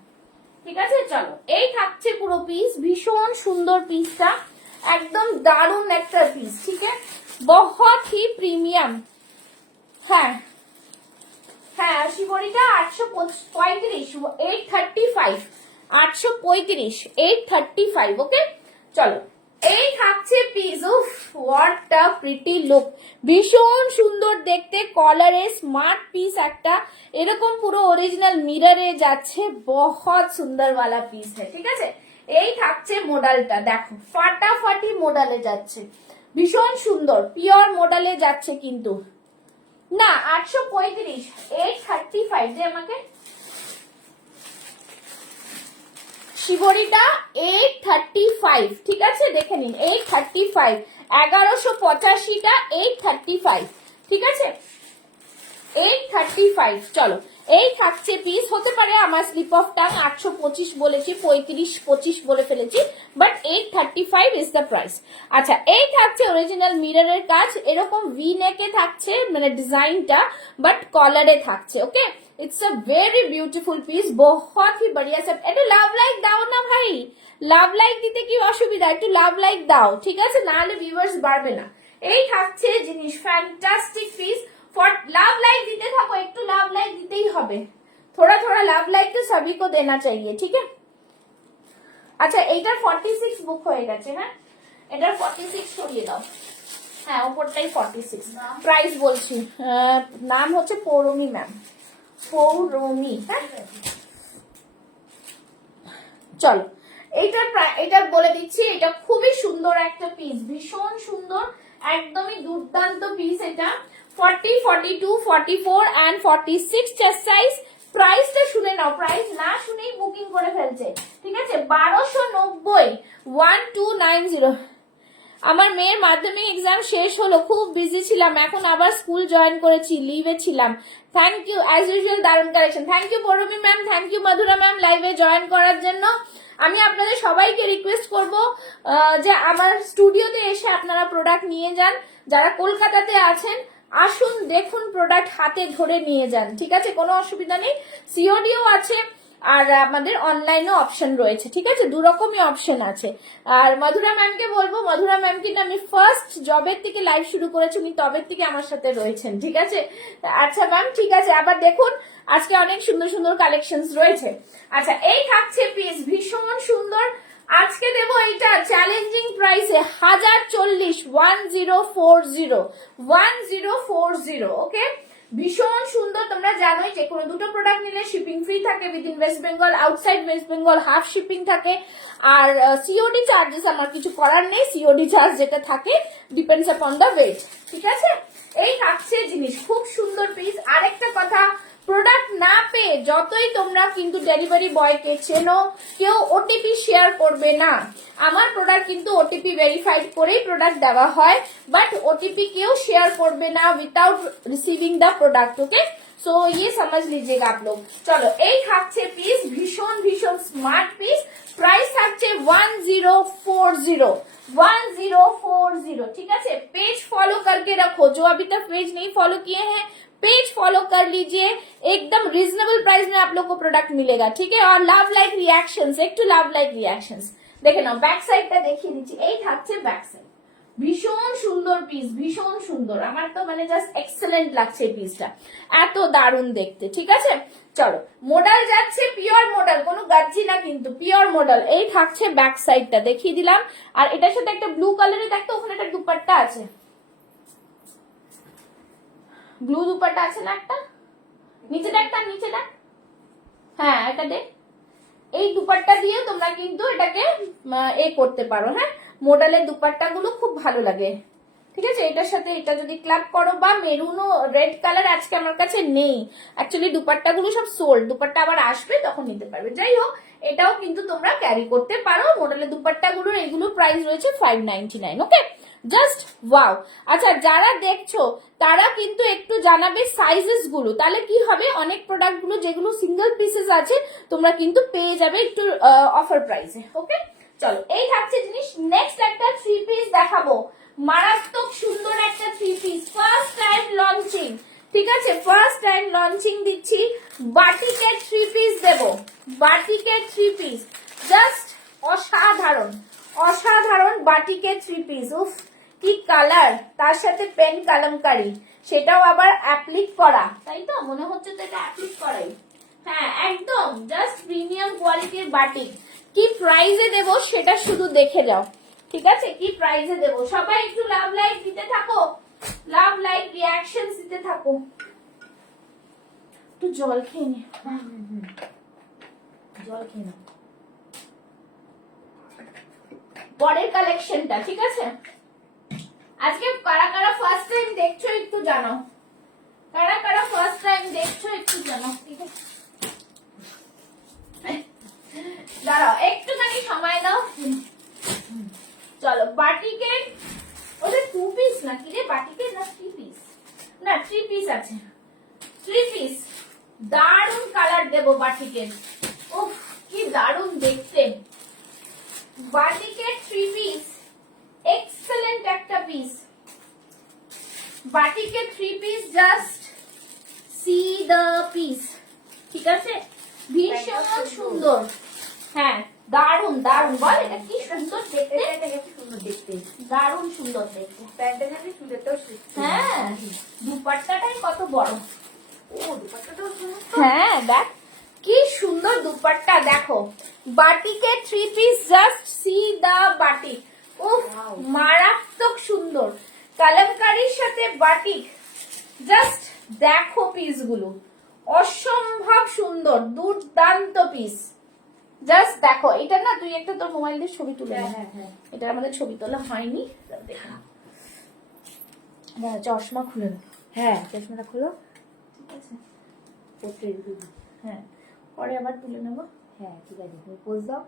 ঠিক আছে? চলো, এই থাকছে পুরো পিস, ভীষণ সুন্দর পিসটা, একদম দারুণ একটা পিস, ঠিক আছে, বহুত হি প্রিমিয়াম। হ্যাঁ হ্যাঁ, শিবরিটা 835, 835, 835, 835, ওকে। চলো, এই থাকছে পিস। উফ, হোয়াট আ প্রিটি লুক, ভীষণ সুন্দর দেখতে, কলারে স্মার্ট পিস একটা, এরকম পুরো অরিজিনাল মিররে যাচ্ছে, বহুত সুন্দর वाला পিস है, ঠিক আছে? এই থাকছে মডেলটা, দেখো ফাটাফাটি মডেলে যাচ্ছে, ভীষণ সুন্দর পিওর মডেলে যাচ্ছে কিন্তু না। 835, 835 যে আমাকে শিবরিটা 835, ঠিক আছে, দেখে নিন 835, 1185টা 835, ঠিক আছে, 835। চলো, এই থাকছে পিস, হতে পারে আমার স্লিপ অফ টাং 825 বলেছি, 35-25 বলে ফেলেছি, বাট 835 ইজ দ্য প্রাইস। আচ্ছা, এই থাকছে অরিজিনাল মিররের কাজ, এরকম ভি নেকে থাকছে, মানে ডিজাইনটা, বাট কলারে থাকছে, okay. It's a very beautiful piece, বহুত হি বড়িয়া। সব একটু লাভ লাইক দাও না ভাই, লাভ লাইক দিতে কি অসুবিধা, একটু লাভ লাইক দাও, ঠিক আছে, নাহলে ভিউয়ার্স বাড়বে না। এই থাকছে জিনিস, ফ্যান্টাস্টিক পিস। लव लाइक दीते থাকো, একটু লাভ লাইক দিতেই হবে, थोड़ा थोड़ा লাভ লাইক তো सभी को देना चाहिए, ठीक है। আচ্ছা, এইটার 46 বুক হয়ে গেছে, হ্যাঁ, এটার 46 সরিয়ে দাও, হ্যাঁ, উপরটাই 46। প্রাইস বলছি, নাম হচ্ছে পৌরমি ম্যাম, পৌরমি, হ্যাঁ। চলো, এইটার বলে দিচ্ছি, এটা খুবই সুন্দর একটা পিস, ভীষণ সুন্দর, একদমই দুর্দান্ত পিস এটা। 40, 42, 44 and 46 চেস্ট সাইজ। প্রাইসটা শুনে নাও, প্রাইস না শুনেই বুকিং করে ফেলছে, ঠিক আছে, 1290, 1290। আমার মেয়ের মাধ্যমিক এক্সাম শেষ হলো, খুব বিজি ছিলাম, এখন আবার স্কুল জয়েন করেছি, লিভে ছিলাম। থ্যাংক ইউ, অ্যাজ ইউজুয়াল দারুণ collection, thank you Paurami ma'am, thank you Madhura ma'am লাইভে জয়েন করার জন্য। আমি আপনাদের সবাইকে রিকোয়েস্ট করব যে আমার স্টুডিওতে এসে আপনারা প্রোডাক্ট নিয়ে যান, যারা কলকাতাতে আছেন আসুন, দেখুন, প্রোডাক্ট হাতে ধরে নিয়ে যান, ঠিক আছে, কোনো অসুবিধা নেই। সিওডিও আছে আর আমাদের অনলাইনও অপশন রয়েছে, ঠিক আছে, দু রকমই অপশন আছে। আর মধুরা ম্যামকে বলবো, মধুরা ম্যাম কিন্তু আমি ফার্স্ট জবের থেকে লাইভ শুরু করেছি, উনি তবের থেকে আমার সাথে রয়েছেন, ঠিক আছে। আচ্ছা ম্যাম, ঠিক আছে, আবার দেখুন, আজকে অনেক সুন্দর সুন্দর কালেকশনস রয়েছে। আচ্ছা, এই থাকছে পিস, ভীষণ সুন্দর, আজকে দেবো এইটা চ্যালেঞ্জিং প্রাইসে 1040, 1040, 1040, ওকে। ভীষণ সুন্দর, তোমরা জানোই যে কোনো দুটো প্রোডাক্ট নিলে শিপিং ফ্রি থাকে within West Bengal, outside West Bengal half shipping থাকে, আর সিওডি চার্জেস আমার কিছু করার নেই, সিওডি চার্জ যেটা থাকে ডিপেন্ডস আপন দ্য ওয়েট, ঠিক আছে। এই থাকছে জিনিস, খুব সুন্দর পিস। আরেকটা কথা, প্রোডাক্ট না পেয়ে যতই তোমরা কিন্তু ডেলিভারি বয়কে চেনো, কেউ ওটিপি শেয়ার করবে না। আমার প্রোডাক্ট কিন্তু ওটিপি ভেরিফাইড করেই প্রোডাক্ট দেওয়া হয়, বাট ওটিপি কেউ শেয়ার করবে না without receiving the product, okay. So ये समझ लीजिएगा आप लोग। চলো, এই থাকছে পিস, ভীষণ ভীষণ স্মার্ট পিস, প্রাইস থাকছে 1040, 1040, ठीक है। पेज फॉलो करके रखो, जो अभी तक पेज नहीं फॉलो किए हैं पेज फॉलो कर लीजिए, एकदम रीजनेबल प्राइस में आप लोग को प्रोडक्ट मिलेगा, ठीक है। और लव लाइक रिएक्शंस, एक टू लव लाइक रिएक्शंस দেখে নাও, ব্যাক সাইডটা দেখিয়ে দিচ্ছি, এই থাকছে ব্যাক সাইড, ভীষণ সুন্দর পিস, ভীষণ সুন্দর, আমার তো মানে জাস্ট এক্সেলেন্ট লাগছে এই পিসটা, এত দারুণ দেখতে, ঠিক আছে। চলো, মডেল যাচ্ছে পিওর মডেল, কোনো গাচ্ছি না কিন্তু, পিওর মডেল। এই থাকছে ব্যাক সাইডটা দেখিয়ে দিলাম, আর এটার সাথে একটা ব্লু কালারের দেখতো, ওখানে একটা দুপাট্টা আছে, ব্লু দুপাট্টা আছে না একটা, নিচেটা একটা, নিচেটা, হ্যাঁ এটা দে। এই দুপাট্টা দিয়ে তোমরা কিন্তু এটাকে করতে পারো, হ্যাঁ, মডেলের দুপাট্টা গুলো খুব ভালো লাগে, ঠিক আছে। এটার সাথে এটা যদি ক্লাব করো, বা মেরুন ও রেড কালার আজকে আমার কাছে নেই, অ্যাকচুয়ালি দুপাট্টা গুলো সব সোল্ড, দুপাট্টা আবার আসবে তখন নিতে পারবে। যাই হোক, এটাও কিন্তু তোমরা ক্যারি করতে পারো, মডেলের দুপাট্টা গুলোর এগুলো প্রাইস রয়েছে 599, ওকে। Just wow. আচ্ছা যারা দেখছো তারা কিন্তু একটু জানাবে সাইজেস গুলো, তাহলে কি হবে অনেক প্রোডাক্ট গুলো যেগুলো সিঙ্গেল পিসেস আছে তোমরা কিন্তু পেয়ে যাবে একটু অফার প্রাইসে। ওকে চলো এই থাকছে জিনিস। নেক্সট একটা থ্রি পিস দেখাবো, মারাত্মক সুন্দর একটা three piece, first time launching. ঠিক আছে, ফার্স্ট টাইম লঞ্চিং দিচ্ছি, বাটিকের থ্রি পিস দেবো, বাটিকের থ্রি পিস জাস্ট অসাধারণ অসাধারণ বাটিকের থ্রি পিস। উফ কি কালার, তার সাথে পেন কালামকারি, সেটাও আবার অ্যাপ্লিক করা, তাই তো মনে হচ্ছে তো এটা অ্যাপ্লিক করাই। হ্যাঁ একদম জাস্ট প্রিমিয়াম কোয়ালিটির বাটিক। কি প্রাইসে দেবো সেটা শুধু দেখে যাও, ঠিক আছে, কি প্রাইসে দেবো। সবাই একটু লাভ লাইক দিতে থাকো, লাভ লাইক রিয়াকশন দিতে থাকো। একটু জল খেয়ে নে, জল খেয়ে নে। পরের কালেকশনটা, ঠিক আছে, আজকে কারা কারা ফার্স্ট টাইম দেখছো একটু জানো, কারা কারা ফার্স্ট টাইম দেখছো একটু জানো, ঠিক আছে। দাঁড়াও একটুখানি সময় দাও। চলো বাটিকের, ওটা টু পিস না কি রে, বাটিকের না থ্রি পিস, না থ্রি পিস আছে, থ্রি পিস। দারুন কালার দেবো বাটিকের, উফ কি দারুন দেখতে, বাটিকের থ্রি পিস এক্সেলেন্ট একটা পিস, বাটিকের three piece just see the piece, ঠিক আছে, ভীষণ সুন্দর। হ্যাঁ দারুন দারুন, বল এটা কি সুন্দর দেখতে, এটা কি সুন্দর দেখতে, দারুন সুন্দর দেখতে, প্যান্টটা জানি সুন্দর। হ্যাঁ দুপাট্টাটাই কত বড়, ও দুপাট্টাটাও সুন্দর। হ্যাঁ দেখ কি সুন্দর দুপাট্টা, দেখো বাটিকের থ্রি পিস জাস্ট সি দা বাটিক, উফ মারাত্মক সুন্দর কালামকারীর সাথে বাটিক, জাস্ট দেখো পিস গুলো অসম্ভব সুন্দর, দুর্দান্ত পিস, জাস্ট দেখো। এটা না তুই একটা তোর মোবাইল দিয়ে ছবি তুলে, হ্যাঁ এটা আমাদের ছবি তোলা হয়নি, দেখা চশমা খুলে দাও, হ্যাঁ চশমাটা খুলো, ঠিক আছে, হ্যাঁ পরে আবার তুলে নেবো, হ্যাঁ ঠিক আছে তুমি পোজ দাও,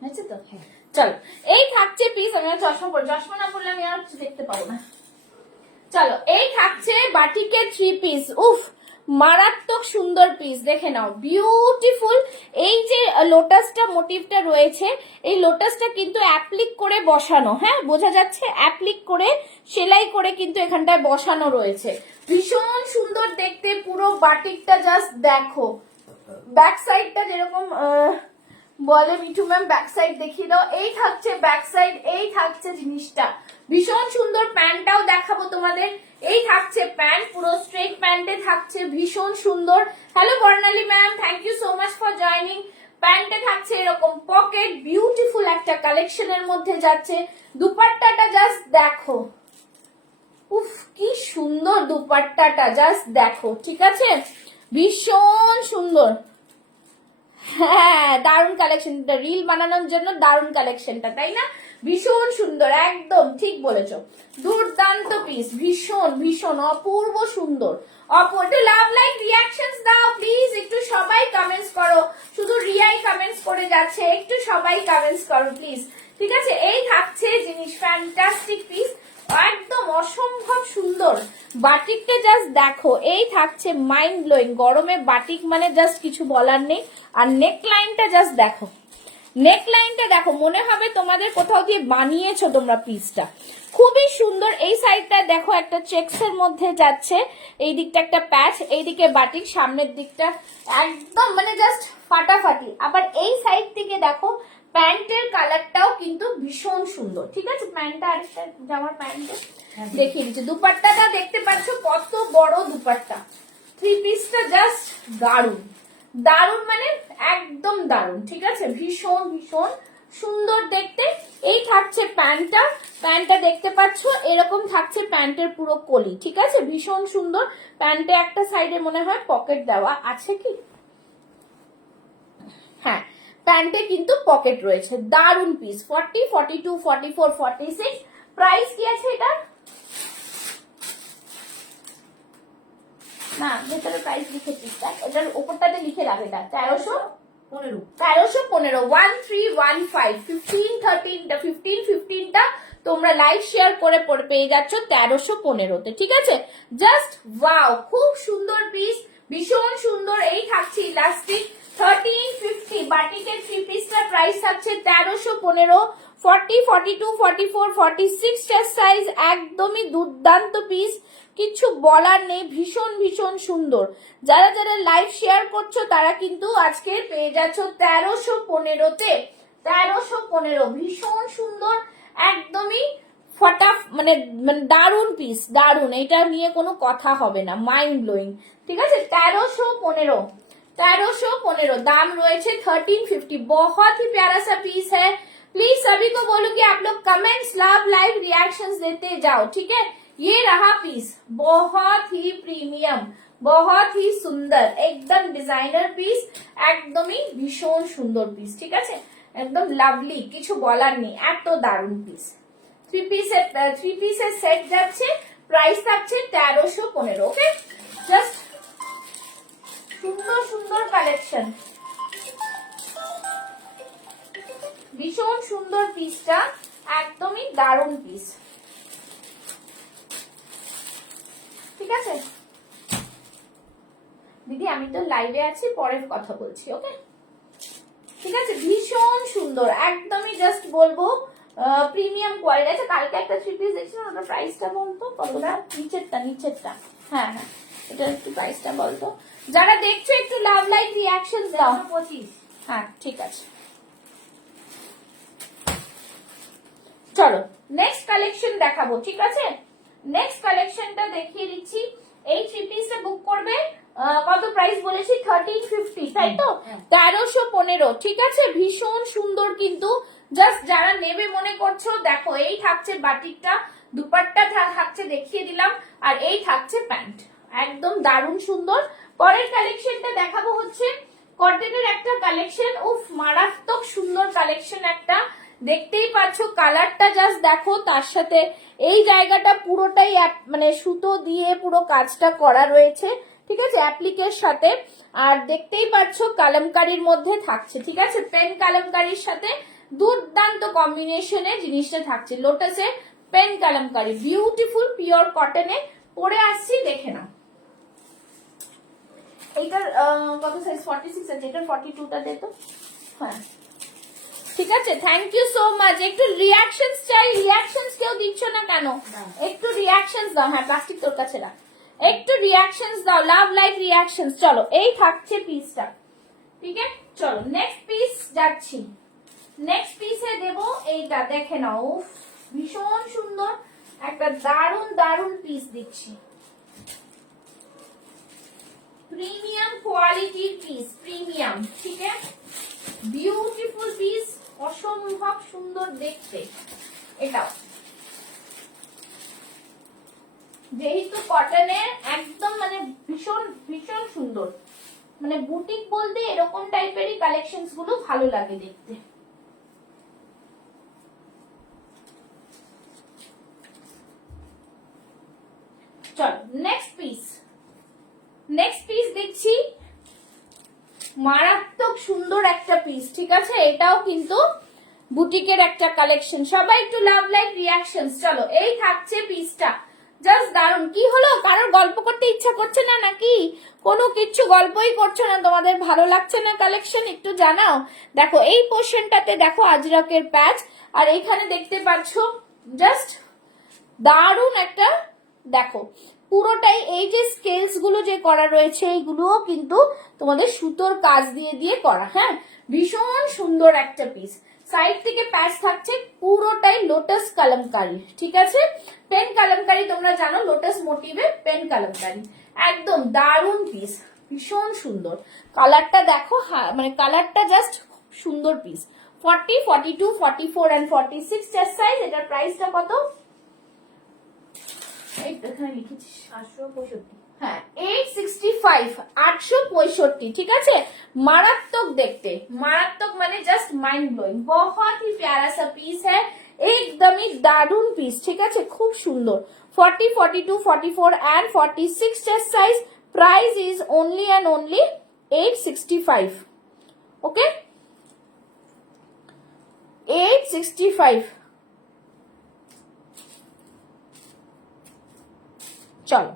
হয়েছে তো, হ্যাঁ চলো এই থাকছে পিস। আমি চশমা পরে, চশমা না পরলে আমি আর দেখতে পাবো না। চলো এই থাকছে বাটিকের থ্রি পিস, উফ মারাত্মক সুন্দর পিস, দেখে নাও বিউটিফুল। এই যে লোটাসটা মোটিভটা রয়েছে, এই লোটাসটা কিন্তু অ্যাপ্লিক করে বসানো, হ্যাঁ বোঝা যাচ্ছে, অ্যাপ্লিক করে সেলাই করে কিন্তু এখানটায় বসানো রয়েছে, ভীষণ সুন্দর দেখতে পুরো বাটিকটা, জাস্ট দেখো ব্যাক সাইডটা যেরকম বলে মিঠু ম্যাম, ব্যাক সাইড দেখিয়ে দাও, এই থাকছে ব্যাক সাইড, এই থাকছে জিনিসটা ভীষণ সুন্দর। প্যান্টটাও দেখাবো তোমাদের, এই থাকছে প্যান্ট, পুরো স্ট্রেট প্যান্টে থাকছে ভীষণ সুন্দর। Hello Barnali ma'am, thank you so much for joining. প্যান্টে থাকছে এরকম পকেট, বিউটিফুল একটা কালেকশনের মধ্যে যাচ্ছে। দুপাট্টাটা জাস্ট দেখো, উফ কি সুন্দর দুপাট্টাটা, জাস্ট দেখো, ঠিক আছে, ভীষণ সুন্দর। হ্যাঁ দারুন কালেকশনটা, রিল বানানোর জন্য দারুন কালেকশনটা, তাই না, ভীষণ সুন্দর, একদম ঠিক বলেছো, দুর্দান্ত পিস, ভীষণ ভীষণ অপূর্ব সুন্দর। একটু লাভ লাইক রিয়াকশনস দাও প্লিজ, একটু সবাই কমেন্টস করো, শুধু রিয়াই কমেন্টস করে যাচ্ছে, একটু সবাই কমেন্টস করো প্লিজ, ঠিক আছে। এই থাকছে জিনিস, ফ্যান্টাস্টিক পিস, একদম অসম্ভব সুন্দর। বাটিকটা জাস্ট দেখো, এই থাকছে মাইন্ড ব্লোয়িং, গরমে বাটিক মানে জাস্ট কিছু বলার নেই। আর নেক লাইনটা জাস্ট দেখো, নেক লাইনটা দেখো, মনে হবে তোমাদের কোথাও দিয়ে বানিয়েছো তোমরা পিসটা, খুবই সুন্দর। এই সাইডটা দেখো একটা চেক্স এর মধ্যে যাচ্ছে, এই দিকটা একটা প্যাচ, এইদিকে বাটিক, সামনের দিকটা একদম মানে জাস্ট ফাটাফাটি। আবার এই সাইড থেকে দেখো প্যান্টের কালারটাও কিন্তু ভীষণ সুন্দর, ঠিক আছে। প্যান্টটা আরেকটা জামার প্যান্টে দেখিয়ে দিচ্ছি, দুপাট্টাটা দেখতে পাচ্ছ কত বড় দুপাট্টা, থ্রি পিসটা জাস্ট দারুন দারুন, মানে একদম দারুন, ঠিক আছে, ভীষণ ভীষণ সুন্দর দেখতে। এই থাকছে প্যান্টটা, প্যান্টটা দেখতে পাচ্ছ এরকম থাকছে প্যান্টের পুরো কলি, ঠিক আছে, ভীষণ সুন্দর। প্যান্টে একটা সাইডে মনে হয় পকেট দেওয়া আছে কি, হ্যাঁ প্যান্টে কিন্তু পকেট রয়েছে, দারুন পিস। 40, 42, 44, 46 প্রাইস কি আছে এটা, না ভেতরে প্রাইস লিখেছিস, এটার উপরটাতে লিখে রাখ, এটা 1300 1315 1315 15 15টা তোমরা লাইক শেয়ার করে পেয়ে যাচ্ছ 1315-তে, ঠিক আছে? জাস্ট ওয়াও, খুব সুন্দর পিস, ভীষণ সুন্দর। এই থাকছে ইলাস্টিক 1350 বাটিকের 3 পিসটার প্রাইস থাকছে 1315। 40 42 44 46 চেস্ট সাইজ, একদমই দুর্দান্ত পিস, কিছু বলার নেই, ভীষণ ভীষণ সুন্দর। যারা যারা লাইভ শেয়ার করছো তারা কিন্তু আজকে পেয়ে যাচ্ছ 1315-তে। 1315, ভীষণ সুন্দর, একদমই ফটা, মানে দারুন পিস, দারুন, এটা নিয়ে কোনো কথা হবে না, মাইন্ড ব্লোয়িং, ঠিক আছে? 1315, 1315 দাম রয়েছে 1350। बहुत ही प्यारा सा पीस है। प्लीज सभी को बोलूंगी आप लोग कमेंट्स, लव, लाइव, रिएक्शंस देते जाओ, ठीक है? ये रहा पीस, बहुत ही प्रीमियम, बहुत ही सुंदर, एकदम डिजाइनर पीस, एकदमই ভীষণ সুন্দর পিস, ঠিক আছে? একদম লাভলি, কিছু বলার নেই, এত দারুন পিস। 3 পিসের সেট যাচ্ছে, প্রাইস থাকছে 1315। ওকে, জাস্ট সুন্দর সুন্দর কালেকশন, ভীষণ সুন্দর পিসটা, একদমই দারুন পিস, ঠিক আছে? দিদি আমি তো লাইভে আছি, পরে কথা বলছি, ওকে? ঠিক আছে, ভীষণ সুন্দর, একদমই জাস্ট বলবো প্রিমিয়াম কোয়ালিটি। আছে কালকে একটা 3 পিস দেখছিলাম, ওটা প্রাইসটা বলতো কতটা? নিচেরটা, হ্যাঁ হ্যাঁ, এটা একটু প্রাইসটা বলতো। যারা দেখছো একটু লাভ, লাইক, রিঅ্যাকশন দাও। 25, হ্যাঁ ঠিক আছে। চলো নেক্সট কালেকশন দেখাবো, ঠিক আছে? নেক্সট কালেকশনটা দেখিয়ে দিচ্ছি। এই 3 পিসটা বুক করবে, কত প্রাইস বলেছি? 1350, তাই তো? 1315, ঠিক আছে? ভীষণ সুন্দর কিন্তু, জাস্ট যারা নেবে মনে করছো, দেখো এই থাকছে বাটিকটা, দুপাট্টা থাকছে, দেখিয়ে দিলাম, আর এই থাকছে প্যান্ট, একদম দারুণ সুন্দর। পরের কালেকশনটা দেখাবো হচ্ছে কটনের একটা কালেকশন, উফ মারাত্মক সুন্দর কালেকশন একটা, দেখতেই পাচ্ছ কালারটা, জাস্ট দেখো, তার সাথে এই জায়গাটা পুরোটাই মানে সুতো দিয়ে পুরো কাজটা করা রয়েছে, ঠিক আছে, অ্যাপ্লিকের সাথে। আর দেখতেই পাচ্ছ কালামকারীর মধ্যে থাকছে, ঠিক আছে, পেন কালামকারীর সাথে দুর্দান্ত কম্বিনেশনে জিনিসটা থাকছে, লোটাসে পেন কালামকারী, বিউটিফুল পিওর কটনে পরে আসছি, দেখে নাও। এইটার কত সাইজ? 46 আছে, এটার 42টা দে তো। হ্যাঁ ঠিক আছে, থ্যাংক ইউ সো মাচ। একটু রিঅ্যাকশনস চাই, রিঅ্যাকশনস কেউ দিচ্ছ না কেন? একটু রিঅ্যাকশনস দাও। হ্যাঁ প্লাস্টিক তোর কাছে রাখ, একটু রিঅ্যাকশনস দাও, লাভ, লাইক, রিঅ্যাকশনস। চলো এই থাকছে পিসটা, ঠিক আছে? চলো নেক্সট পিস যাচ্ছি। নেক্সট পিসে দেব এইটা, দেখে নাও, ভীষণ সুন্দর একটা দারুন দারুন পিস দিচ্ছি, প্রিমিয়াম কোয়ালিটির পিস, প্রিমিয়াম, ঠিক আছে? বিউটিফুল পিস, অসম্ভব সুন্দর দেখতে। এটাও যেহেতু কটনের, একদম মানে ভীষণ ভীষণ সুন্দর, মানে বুটিক বলতে এরকম টাইপেরই কালেকশনস গুলো ভালো লাগে দেখতে। চলো নেক্সট পিস, নেক্সট পিস দেখছি, মারাত্মক সুন্দর একটা পিস, ঠিক আছে? এটাও কিন্তু বুটিকের একটা কালেকশন। সবাই একটু লাভ, লাইক, রিঅ্যাকশনস। চলো এই থাকছে পিসটা, জাস্ট দারুন। কি হলো, কারোর গল্প করতে ইচ্ছা করছে না নাকি? কোনো কিচ্ছু গল্পই করছো না, তোমাদের ভালো লাগছে না কালেকশন? একটু জানাও। দেখো এই পোর্শনটাতে দেখো আজরকের প্যাচ, আর এইখানে দেখতে পাচ্ছ জাস্ট দারুন একটা, দেখো পুরোটাই এই যে স্কেলস গুলো যে করা রয়েছে, এইগুলোও কিন্তু তোমাদের সুতোর কাজ দিয়ে দিয়ে করা। হ্যাঁ ভীষণ সুন্দর একটা পিস, সাইড থেকে প্যাচ থাকছে, পুরোটাই লোটাস কালামকারী, ঠিক আছে? পেন কালামকারী, তোমরা জানো লোটাস মোটিভে পেন কালামকারী, একদম দারুন পিস, ভীষণ সুন্দর। কালারটা দেখো, মানে কালারটা জাস্ট সুন্দর পিস। 40, 42, 44 and 46 chest size. এটার প্রাইসটা কত? এখানে লিখেছিস 865। হ্যাঁ 865, 865, ঠিক আছে? মারাত্মক দেখতে, মারাত্মক মানে জাস্ট মাইন্ড ব্লোয়িং, बहुत ही प्यारा सा पीस है, एकदम ही दारुण पीस, ঠিক আছে? খুব সুন্দর। 40, 42, 44 and 46 chest size, price is only and only 865, ওকে 865। চলো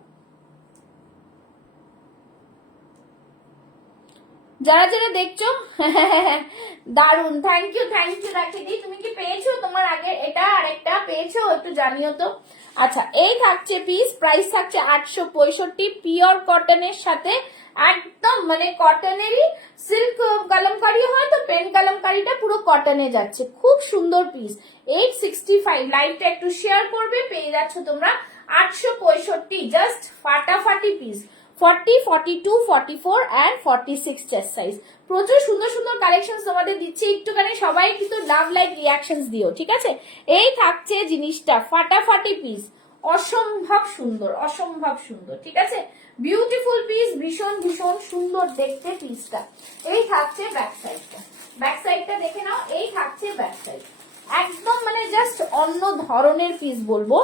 যারা যারা দেখছো দারুন, থ্যাংক ইউ রাখিদি। তুমি কি পেয়েছো তোমার আগে এটা আরেকটা পেয়েছো একটু জানিও তো। আচ্ছা এই থাকছে পিস, প্রাইস থাকছে 865, পিওর কটনের সাথে একদম মানে কটনেরই সিল্ক কালামকারি হয় তো পেন কালামকারিটা পুরো কটনে যাচ্ছে, খুব সুন্দর পিস। 865, লাইভটা একটু শেয়ার করবে, পেয়ে যাচ্ছ তোমরা 865, জাস্ট ফাটাফাটি পিস। 40, 42, 44 and 46 chest size. প্রচুর সুন্দর সুন্দর কালেকশন তোমাদের দিচ্ছি, একটুখানি সবাই কিন্তু লাভ লাইক রিয়াকশনস দিও, ঠিক আছে। এই থাকছে জিনিসটা ফাটাফাটি পিস, অসম্ভব সুন্দর, অসম্ভব সুন্দর, ঠিক আছে। বিউটিফুল পিস, ভীষণ ভীষণ সুন্দর দেখতে পিসটা। এই থাকছে ব্যাক সাইডটা, ব্যাক সাইডটা দেখে নাও। এই থাকছে ব্যাক সাইড, একদম মানে জাস্ট অন্য ধরনের পিস বলবো।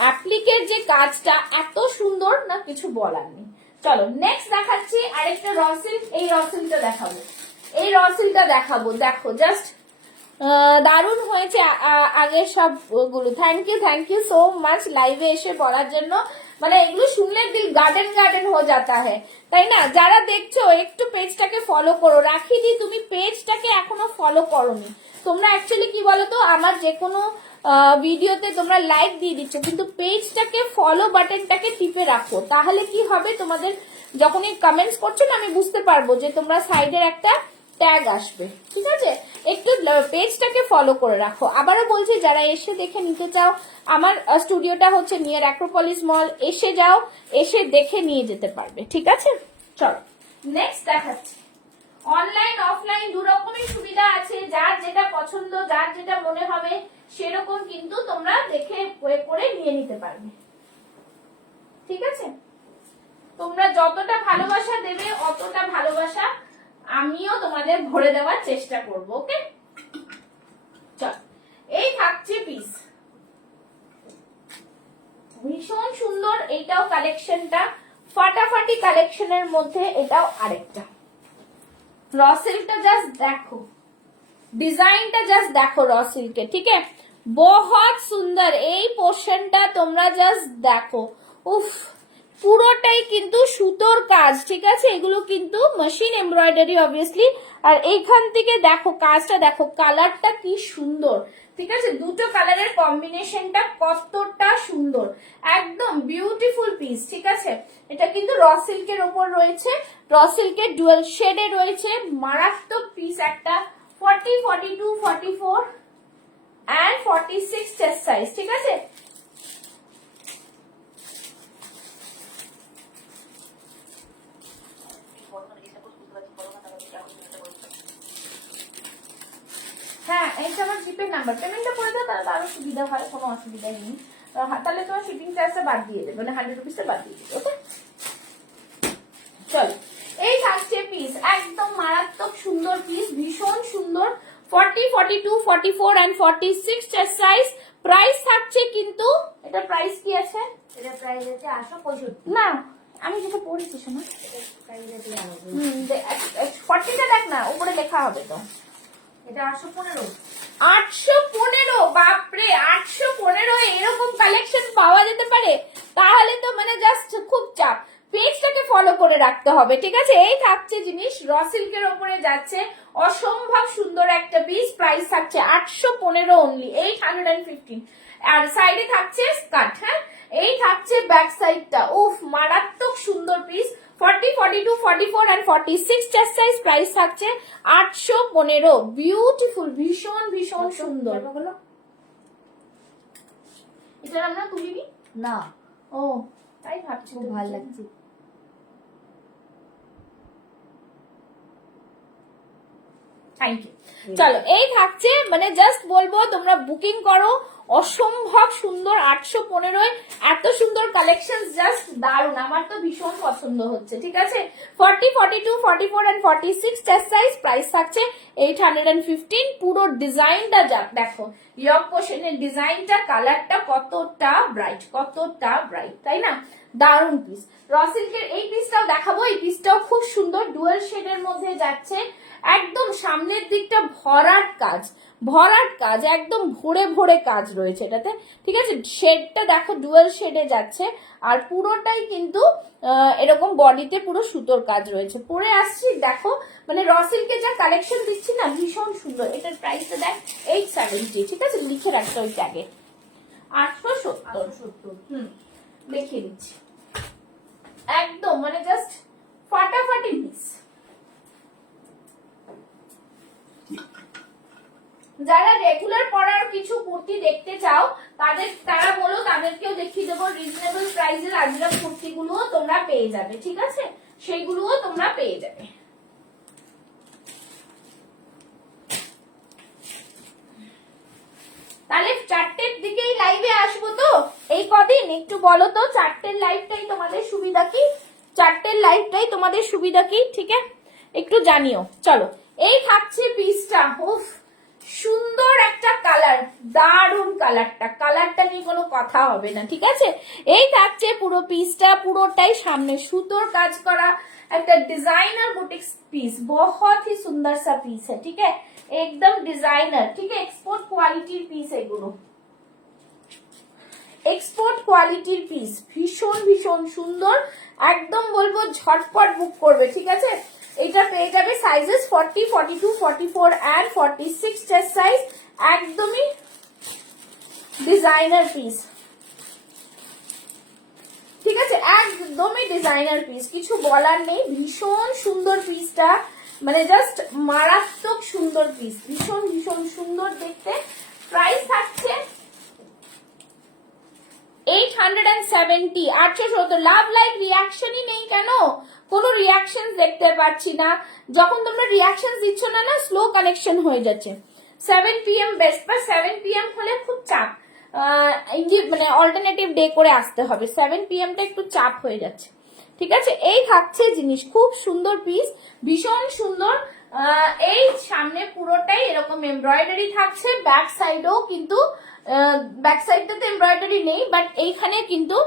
অ্যাপ্লিকের যে কাজটা এত সুন্দর না, কিছু বলার নেই। চলো নেক্সট দেখাচ্ছি আরেকটা র সিল্ক। এই র সিল্কটা দেখাবো, এই র সিল্কটা দেখাবো, দেখো জাস্ট দারুণ হয়েছে আগের সব গুলো। থ্যাংক ইউ সো মাচ লাইভে এসে বলার জন্য, মানে এগুলো শুনলে দিল গার্ডেন গার্ডেন হয়ে যাতা হ্যাঁ, তাই না। যারা দেখছো একটু পেজটাকে ফলো করো। রাখি দি তুমি পেজটাকে এখনো ফলো করোনি। তোমরা অ্যাকচুয়ালি কি বলতো, আমার যে কোনো ভিডিওতে তোমরা লাইক দিয়ে দিচ্ছ, কিন্তু পেজটাকে ফলো বাটনটাকে টিপে রাখো, তাহলে কি হবে তোমাদের যখনই কমেন্টস করছো না, আমি বুঝতে পারবো যে তোমরা সাইডের একটা ট্যাগ আসবে, ঠিক আছে। একটু পেজটাকে ফলো করে রাখো। আবারও বলছি যারা এসে দেখে নিতে চাও, আমার স্টুডিওটা হচ্ছে নিয়ার অ্যাক্রোপলিস মল, এসে যাও, এসে দেখে নিয়ে যেতে পারবে, ঠিক আছে। চলো নেক্সট দেখাচ্ছি। অনলাইন অফলাইন দু রকমই সুবিধা আছে, যার যেটা পছন্দ, যার যেটা মনে হবে সেরকম কিন্তু তোমরা দেখে করে নিয়ে নিতে পারবে, ঠিক আছে। তোমরা যতটা ভালোবাসা দেবে অতটা ভালোবাসা আমিও তোমাদের ভরে দেওয়ার চেষ্টা করব, ওকে। চল এই থাকছে পিস, ভীষণ সুন্দর। এইটাও কালেকশনটা ফাটাফাটি কালেকশনের মধ্যে, এটাও আরেকটা। র সিল্কটা জাস্ট দেখো, ডিজাইনটা জাস্ট দেখো র সিল্কে, ঠিক আছে, বহুত সুন্দর। এই পোর্শনটা তোমরা জাস্ট দেখো, উফ পুরোটাই কিন্তু সুতোর কাজ, ঠিক আছে। এগুলো কিন্তু মেশিন এমব্রয়ডারি অবভিয়াসলি। আর এইখান থেকে দেখো কাজটা দেখো, কালারটা কি সুন্দর, ঠিক আছে। দুটো কালারের কম্বিনেশনটা কতটা সুন্দর, একদম বিউটিফুল পিস, ঠিক আছে। এটা কিন্তু র সিল্কের ওপর রয়েছে, র সিল্কের ডুয়াল শেডে রয়েছে, মারাত্মক পিস একটা। 40, 42, 44 and 46 চেস্ট সাইজ, ঠিক আছে। হ্যাঁ এইটা আমার জিপের নাম্বার, পেমেন্টটা করে দাও, তাহলে আরো সুবিধা হয়, কোনো অসুবিধাই নেই। তাহলে তোমার শিপিং চার্জটা বাদ দিয়ে দেবে, মানে 100 রুপিসটা বাদ দিয়ে দেবে, ওকে। চলো এই থাকছে পিস, একদম মারাত্মক সুন্দর পিস, ভীষণ সুন্দর। 40, 42, 44 and 46 চেস্ট সাইজ। প্রাইস থাকছে কিন্তু, এটা প্রাইস কি আছে? এটা প্রাইস আছে 865। না আমি যেটা পড়েছি শোনা, 40টা দেখ না, উপরে লেখা হবে তো। এটা 815। 815, বাপরে 815 এরকম কালেকশন পাওয়া যেতে পারে? তাহলে তো মানে জাস্ট খুব চাপ। পেজটাকে ফলো করে রাখতে হবে, ঠিক আছে। এই থাকছে জিনিস, র সিল্কের ওপরে যাচ্ছে, অসম্ভব সুন্দর একটা পিস। প্রাইস থাকছে 815 অনলি, 815। আর সাইডে থাকছে স্কার্ট, হ্যাঁ। এই থাকছে ব্যাক সাইডটা, উফ মারাত্মক সুন্দর piece. 40, 42, 44 and 46 chest size. Price থাকছে 815, বিউটিফুল, ভীষণ ভীষণ সুন্দর। এটা আমরা তুলিনি না, ও তাই ভাবছি, খুব ভালো লাগছে। Thank you. চলো এই থাকছে, মানে জাস্ট বলবো তোমরা বুকিং করো, অসম্ভব সুন্দর। 815 এত সুন্দর কালেকশন, জাস্ট দারুন, আমার তো ভীষণ পছন্দ হচ্ছে। ঠিক আছে, 40, 42, 44 and 46 চেস্ট সাইজ, প্রাইস থাকছে 815। পুরো ডিজাইনটা দেখো, ইয়ক পোর্শনের ডিজাইনটা, কালারটা কতটা ব্রাইট, তাই না? দারুন পিস। র সিল্কের এই পিসটাও দেখাবো, এই পিসটাও খুব সুন্দর, ডুয়াল শেডের মধ্যে যাচ্ছে, একদম সামনের দিকটা ভরাট কাজ, একদম ভরে কাজ রয়েছে এটাতে। ঠিক আছে, শেডটা দেখো ডুয়াল শেডে যাচ্ছে, আর পুরোটাই কিন্তু এরকম বডিতে পুরো সুতোর কাজ রয়েছে। পরে আসছি দেখো, মানে র সিল্কের যা কালেকশন দিচ্ছি না, ভীষণ সুন্দর। এটার প্রাইসটা দেখ 870। ঠিক আছে, লিখে রাখতে ওই ট্যাগে 870। দেখিয়ে দিচ্ছি, একদম মানে জাস্ট ফাটাফাটি পিস। যারা রেগুলার পরার কিছু কুর্তি দেখতে চাও তারা বলো, তাদেরকেও দেখিয়ে দেবো। রিজনেবল প্রাইসের আজরাক কুর্তিগুলোও তোমরা পেয়ে যাবে। ঠিক আছে, সেইগুলোও তোমরা পেয়ে যাবে। তাহলে 4টের দিকেই লাইভে আসবো তো এই কদিন, একটু বলো তো 4টের লাইভটাই তোমাদের সুবিধা কি? 4টের লাইভটাই তোমাদের সুবিধা কি? ঠিক আছে, একটু জানিও। চলো, এই থাকছে পিসটা। উফ, সুন্দর একটা কালার, দারুন কালারটা নিয়ে কোনো কথা হবে না। ঠিক আছে, এই থাকছে পুরো পিসটা, পুরোটাই সামনে সুতোর কাজ করা একটা ডিজাইনার বুটিক পিস। बहुत ही सुंदर सा पीस है। ठीक है, एकदम डिजाइनर। ठीक है, एक्सपोर्ट क्वालिटीर পিস, এগুলো এক্সপোর্ট কোয়ালিটির পিস, ভীষণ সুন্দর। একদম বলবো ঝটপট বুক করবে। ঠিক আছে, এটা পেয়ে যাবে সাইজেস 40, 42, 44 and 46 চেস্ট সাইজ। একদমই ডিজাইনার পিস। ঠিক আছে, একদমই ডিজাইনার পিস, কিছু বলার নেই। ভীষণ সুন্দর পিসটা, মানে জাস্ট মারাত্মক সুন্দর পিস, ভীষণ সুন্দর দেখতে। প্রাইস থাকছে 870, 870। লাভ লাইক রিয়াকশনই নেই কেন? কোনো রিয়াকশন দেখতে পাচ্ছি না। যখন তোমরা রিয়াকশন দিচ্ছ না, স্লো কানেকশন হয়ে যাচ্ছে। 7 PM বেস্ট, বা 7 PM হলে খুব চাপ, মানে অল্টারনেটিভ ডে করে আসতে হবে। 7 PM টা একটু চাপ হয়ে যাচ্ছে। ঠিক আছে, এই থাকছে জিনিস, খুব সুন্দর পিস, ভীষণ সুন্দর। এই সামনে পুরোটাই এরকম এমব্রয়ডারি থাকছে, ব্যাক সাইডেও কিন্তু, बैक साइड तो एम्ब्रॉयडरी नहीं, बट এইখানে কিন্তু।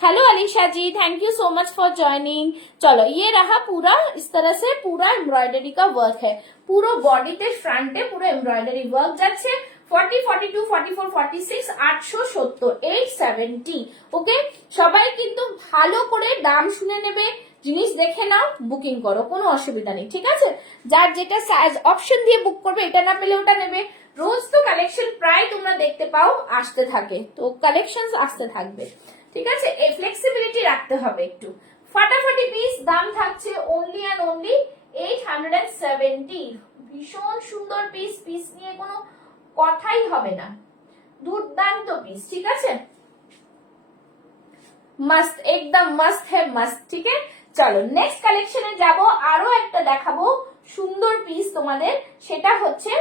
Hello Alisha ji, thank you so much for joining. चलो, ये रहा पूरा, इस तरह से पूरा एम्ब्रॉयडरी का वर्क है। पूरा बॉडी पे फ्रंटे पूरा एम्ब्रॉयडरी वर्क যাচ্ছে। 40, 42, 44, 46, 870, 870। ওকে, সবাই কিন্তু ভালো করে দাম শুনে নেবে, জিনিস দেখে নাও, বুকিং করো, কোনো অসুবিধা নেই। ঠিক আছে, যার যেটা সাইজ অপশন দিয়ে বুক করবে, এটা না পেলে ওটা নেবে। রোজ তো কালেকশন প্রায় তোমরা দেখতে পাও, আসতে থাকে, তো কালেকশন আসতে থাকবে। ঠিক আছে, এই ফ্লেক্সিবিলিটি রাখতে হবে একটু। ফাটাফাটি পিস, দাম থাকছে অনলি অ্যান্ড অনলি 870। ভীষণ সুন্দর পিস নিয়ে কোনো কথাই হবে না, দুর্দান্ত পিস। ঠিক আছে, मस्त, एकदम मस्त है, मस्त। ठीक है, চলো নেক্সট কালেকশনে যাব। আরো একটা দেখাবো সুন্দর পিস তোমাদের, সেটা হচ্ছে